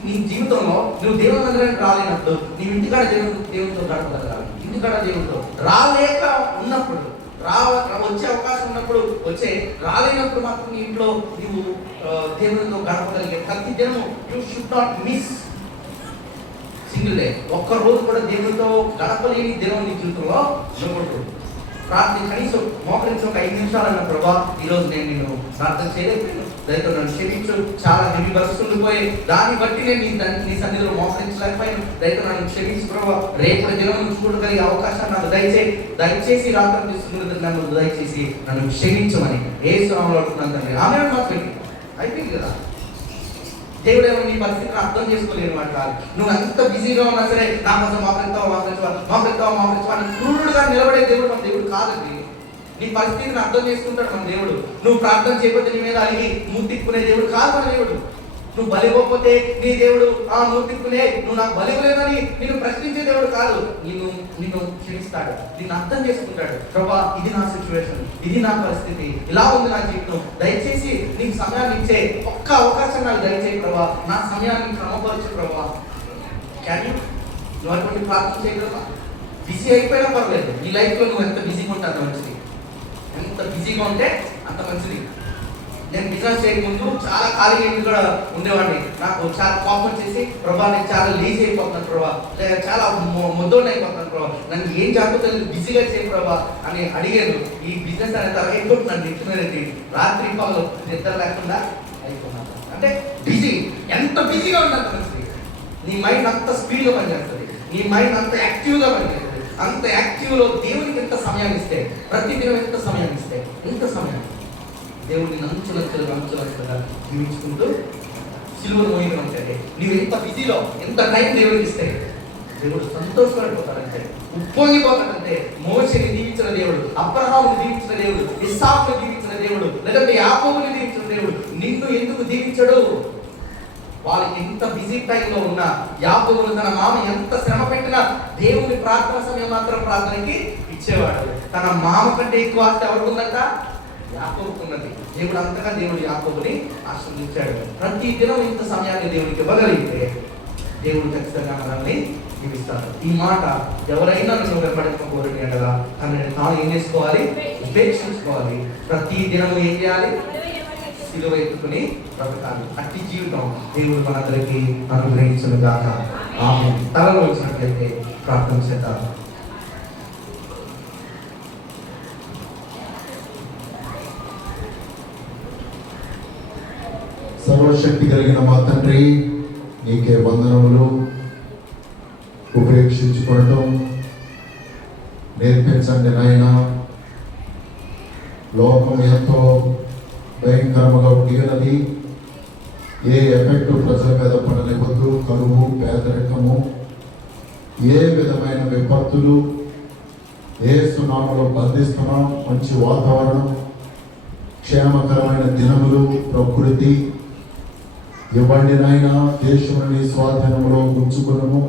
నీ జీవితంలో నువ్వు దేవుని మందిరానికి రాలేనప్పుడు నీ ఇంటికాడ దేవునితో గడపగలగాలి. ఇంటికాడ దేవునితో రాలేక ఉన్నప్పుడు, వచ్చే అవకాశం ఉన్నప్పుడు వచ్చే, రాలేనప్పుడు మాత్రం నీ ఇంట్లో నువ్వు దేవునితో గడపగలిగే ప్రతి దినము you should not miss single day. ఒక్క రోజు కూడా దేవునితో గడపలేని దినం నీ జీవితంలో ఉండకూడదు. ప్రార్థన కనీసం మోకరించి ఒక 5 నిమిషాలు అన్న, ప్రభా ఈరోజు నేను నిన్ను ప్రార్థన చేయలేకపోయాను, దయతో నన్ను క్షమించు, చాలా హెవీ బస్సు ఉండిపోయి దాన్ని బట్టి నేను నీ సన్నిధిలో మోకరించలేకపోయాను, దయతో నన్ను క్షమించు ప్రభా, రేపటి దినం నుంచి చూడగలిగే అవకాశాన్ని నాకు దయచేసి రాత్రి తీసుకున్నది నన్ను దయచేసి నన్ను క్షమించమని యేసు నామములో అడుగుతున్నాను తండ్రి. ఆమె మాత్రం అయిపోయింది కదా. దేవుడు ఏమో నీ పరిస్థితిని అర్థం చేసుకోలేని వాడు కాదు. నువ్వు ఎంత బిజీగా ఉన్నా సరే నా కోసం మోకరించావా క్రూరుడుగా నిలబడే దేవుడు మన దేవుడు కాదండి. నీ పరిస్థితిని అర్థం చేసుకుంటాడు మన దేవుడు. నువ్వు ప్రార్థన చేయకపోతే నీ మీద అలిగి మూర్తిక్కునే దేవుడు కాదు మన దేవుడు. నువ్వు బలిపోతే నీ దేవుడు మూర్తిక్కునే నువ్వు నాకు బలివ్వలేదని నిన్ను ప్రశ్నించే దేవుడు కాదు. నిన్ను క్షమిస్తాడు, నిన్ను అర్థం చేసుకుంటాడు. ప్రభా ఇది నా సిచ్యువేషన్, ఇది నా పరిస్థితి, ఇలా ఉంది నా జీవితం, దయచేసి నీకు సమయాన్ని ఇచ్చే ఒక్క అవకాశం నాకు దయచేయి ప్రభా, నా సమయాన్ని క్రమపరచు ప్రభా. క్యాన్ నువ్వు అటువంటి ప్రార్థన చేయగలవా? బిజీ అయిపోయినా పర్లేదు, నీ లైఫ్లో నువ్వు ఎంత బిజీగా ఉంటే అంత మంచిది. ఎంత బిజీగా ఉంటే అంత మంచిది. నేను బిజినెస్ చేయకముందు చాలా ఖాళీగా ఇంటి కూడా ఉండేవాడిని. నాకు చాలా కోపం వచ్చేసి, ప్రభా నేను చాలా లేజీ అయిపోతున్నాను ప్రభా, లేదా చాలా ముద్దోడిని అయిపోతున్నాను ప్రభా, నన్ను ఏం జాగ్రత్తలు బిజీగా చేయ ప్రభా అని అడిగాను. ఈ బిజినెస్ అనే తరగతి అయిపోతుంది నన్ను ఇచ్చినది రాత్రి పగలు నిద్ర లేకుండా అయిపోతున్నాను. అంటే బిజీ, ఎంత బిజీగా ఉందంత మంచిది. నీ మైండ్ అంత స్పీడ్గా పనిచేస్తుంది, నీ మైండ్ అంత యాక్టివ్గా పనిచేస్తుంది. అంత యాక్టివ్లో దేవునికి ఎంత సమయాన్ని ఇస్తే, ప్రతిదినం ఎంత సమయాన్ని ఇస్తే, ఎంత సమయం దేవుడిని అంచులంచులుగా జీవించుకుంటూ సిలువను మోయడం అంటే నువ్వు ఎంత బిజీలో ఎంత టైం దేవుడికి ఇస్తే దేవుడు సంతోషపడిపోతాడంటే, ఉప్పొంగిపోతాడంటే. మోషేని దీవించిన దేవుడు, అబ్రహాముని దీవించిన దేవుడు, ఇస్సాకుని దీవించిన దేవుడు, లేదంటే యాకోబుని దీవించిన దేవుడు నిన్ను ఎందుకు దీవించడు? వాళ్ళకి ఎంత బిజీ టైంలో ఉన్నా, యాకోబును తన మామ ఎంత శ్రమ పెట్టినా దేవుని ప్రార్థన సమయం మాత్రం ప్రార్థనకి ఇచ్చేవాడు. తన మామ కంటే ఎక్కువ ఆస్తి ఎవరికి ఉందంట? యాకోబుకున్నది. దేవుడు అంతగా దేవుడు యాకోబుని ఆశీర్వదించాడు. ప్రతి దినం ఇంత సమయాన్ని దేవుడికి ఇవ్వగలిగితే దేవుడు ఖచ్చితంగా మనల్ని జీవిస్తాడు. ఈ మాట ఎవరైనా నన్ను వెంబడించకూడదు అనగా తనని తాను ఏం చేసుకోవాలి? ఉపేక్షించుకోవాలి. ప్రతి దినము ఏం చేయాలి? సిలువ ఎత్తుకుని బ్రతకాలి. అట్టి జీవితం దేవుడు మనందరికీ అనుగ్రహించును గాక. ఆమేన్. తలలో వచ్చినట్లయితే ప్రార్థన చేద్దాం. సర్వశక్తి కలిగిన మా తండ్రి, నీకే వందనములు. ఉపేక్షించుకోవటం నేర్పించండి నాయన. లోకం ఎంతో భయంకరంగా ఉండినది. ఏ ఎఫెక్ట్ ప్రజల మీద పడలేవద్దు. కరువు, పేదరికము, ఏ విధమైన విపత్తులు యేసు నామములో బంధిస్తున్నాం. మంచి వాతావరణం, క్షేమకరమైన దినములు, ప్రకృతి ఇవ్వండి నాయన. దేశంలోని స్వాధీనంలో ఉంచుకున్నాము.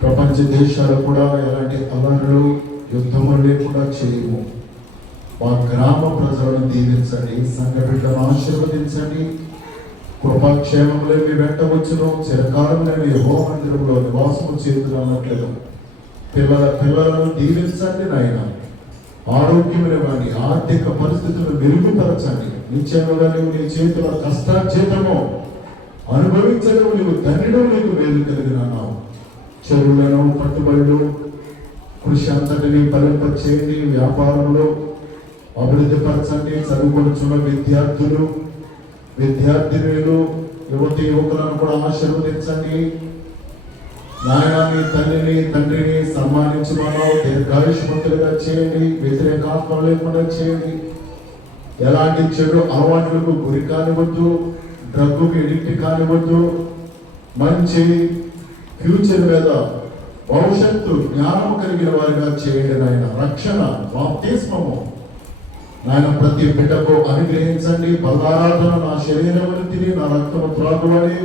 ప్రపంచ దేశాలు కూడా ఎలాంటి అల్లర్లు, యుద్ధములు లేకుండా చేయము. మా గ్రామ ప్రజలను దీవించండి, సంఘ బిడ్డలను ఆశీర్వదించండి. కృపాక్షేమములే మీ వెంట వచ్చును. చిరకాలంలో మీ హోమందిరంలో నివాసము చేతున్నట్లేదు. పిల్లలను దీవించండి నాయన. ఆరోగ్యమైనవాడి ఆర్థిక పరిస్థితులను మెరుగుపరచండి. నిత్యముగా నీవు నీ చేతుల కష్టార్జితము అనుభవించడం నీవు ధన్యుడు, నీకు మేలు కలిగినావు. చెరువులను, పట్టుబడులు, కృషి అంతటిని ఫలింపచేయండి. వ్యాపారంలో అభివృద్ధి పరచండి. చదువుకొనుచున్న విద్యార్థినులు, యువతి యువకులను కూడా ఆశీర్వదించండి నాయన. మీ తల్లిని తండ్రిని సన్మానించుకున్నావు. దీర్ఘాయుష్మంతులుగా చేయండి. వ్యతిరేక ఆత్మ లేకుండా చేయండి. ఎలాంటి చెడు అలవాట్లకు గురి కానివద్దు, డ్రగ్కు ఎడిక్ట్ కానివద్దు. మంచి ఫ్యూచర్ మీద భవిష్యత్తు జ్ఞానం కలిగిన వారిగా చేయండి నాయన. రక్షణ బాప్తిస్మము నాయన ప్రతి బిడ్డకు అనుగ్రహించండి. బలారాధన నా శరీరమును తిని నా రక్తము త్రాగువాడి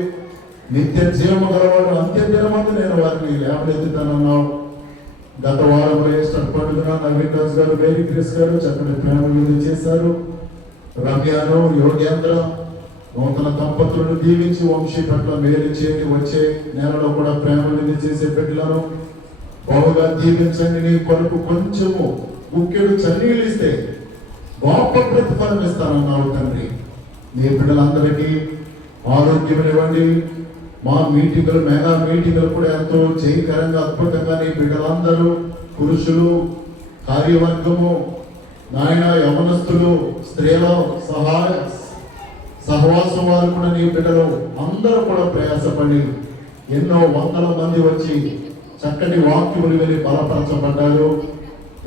నిత్య జీవము గలవాడు అంత్య దినమందు నేను వారిని లేవనెత్తుతానన్నావు. గత వారంలో స్టడ్ పండుగ నవీన్ రాజు గారు, మేరీ క్రిస్ గారు చక్కటి ప్రేమ చేశారు. రమ్యాను, యోగేంద్ర నూతన దంపతులను దీవించి వంశీ పట్ల మేలు చేయండి. వచ్చే నెలలో కూడా ప్రేమ చేసే బిడ్డలను బహుగా దీవించండి. నీ కొరకు కొంచెము ముఖ్యుడు చన్నీళ్ళు ఇస్తే గొప్ప ప్రతిఫలం ఇస్తానన్నావు తండ్రి. నీ బిడ్డలందరికీ ఆరోగ్యం ఇవ్వండి. మా మీటింగులు, మెగా మీటింగులు కూడా ఎంతో జయకరంగా అద్భుతంగా నీ బిడ్డలందరూ, పురుషులు, కార్యవర్గము నాయన, యవనస్తులు, స్త్రీల సహవాసం వారు కూడా నీ బిడ్డలు అందరూ కూడా ప్రయాసపడి ఎన్నో వందల మంది వచ్చి చక్కటి వాక్యములు వెళ్ళి బలపరచబడ్డారు.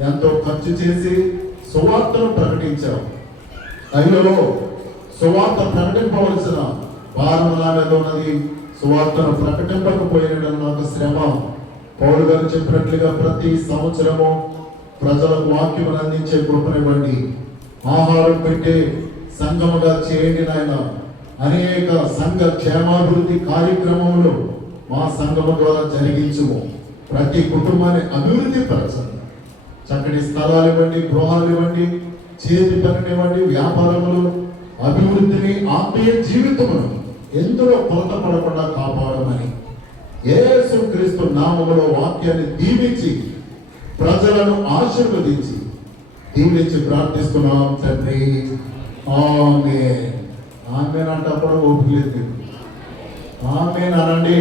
ఎంతో ఖర్చు చేసి సువార్తను ప్రకటించావు. అయ్యో, సువార్త ప్రకటింపవలసిన భారం నా మీద ఉన్నది. సువార్తను ప్రకటింపకపోయిన నాకు శ్రమ. పౌలు గారు చెప్పినట్లుగా ప్రతి సంవత్సరము ప్రజలకు వాక్యమును అందించే కృపనివ్వండి. ఆహారం పెట్టే సంఘముగా చేయండి నాయన. అనేక సంఘ క్షేమాభివృద్ధి కార్యక్రమములు మా సంఘము ద్వారా జరిగించుము. ప్రతి కుటుంబాన్ని అభివృద్ధి పరచండి. చక్కటి స్థలాలు ఇవ్వండి, గృహాలు ఇవ్వండి, చేతి పనినివ్వండి, వ్యాపారములు అభివృద్ధిని, ఆత్మీయ జీవితమును ఎందులో కొలత పడకుండా కాపాడమని యేసు క్రీస్తు నామములో వాక్యాన్ని దీవించి ప్రజలను ఆశీర్వదించి దీవించి ప్రార్థిస్తున్నాం తండ్రి. ఆమేన్. ఆమేన్ అంటే అప్పుడు ఓపిక లేదు. ఆమేన్ అనండి.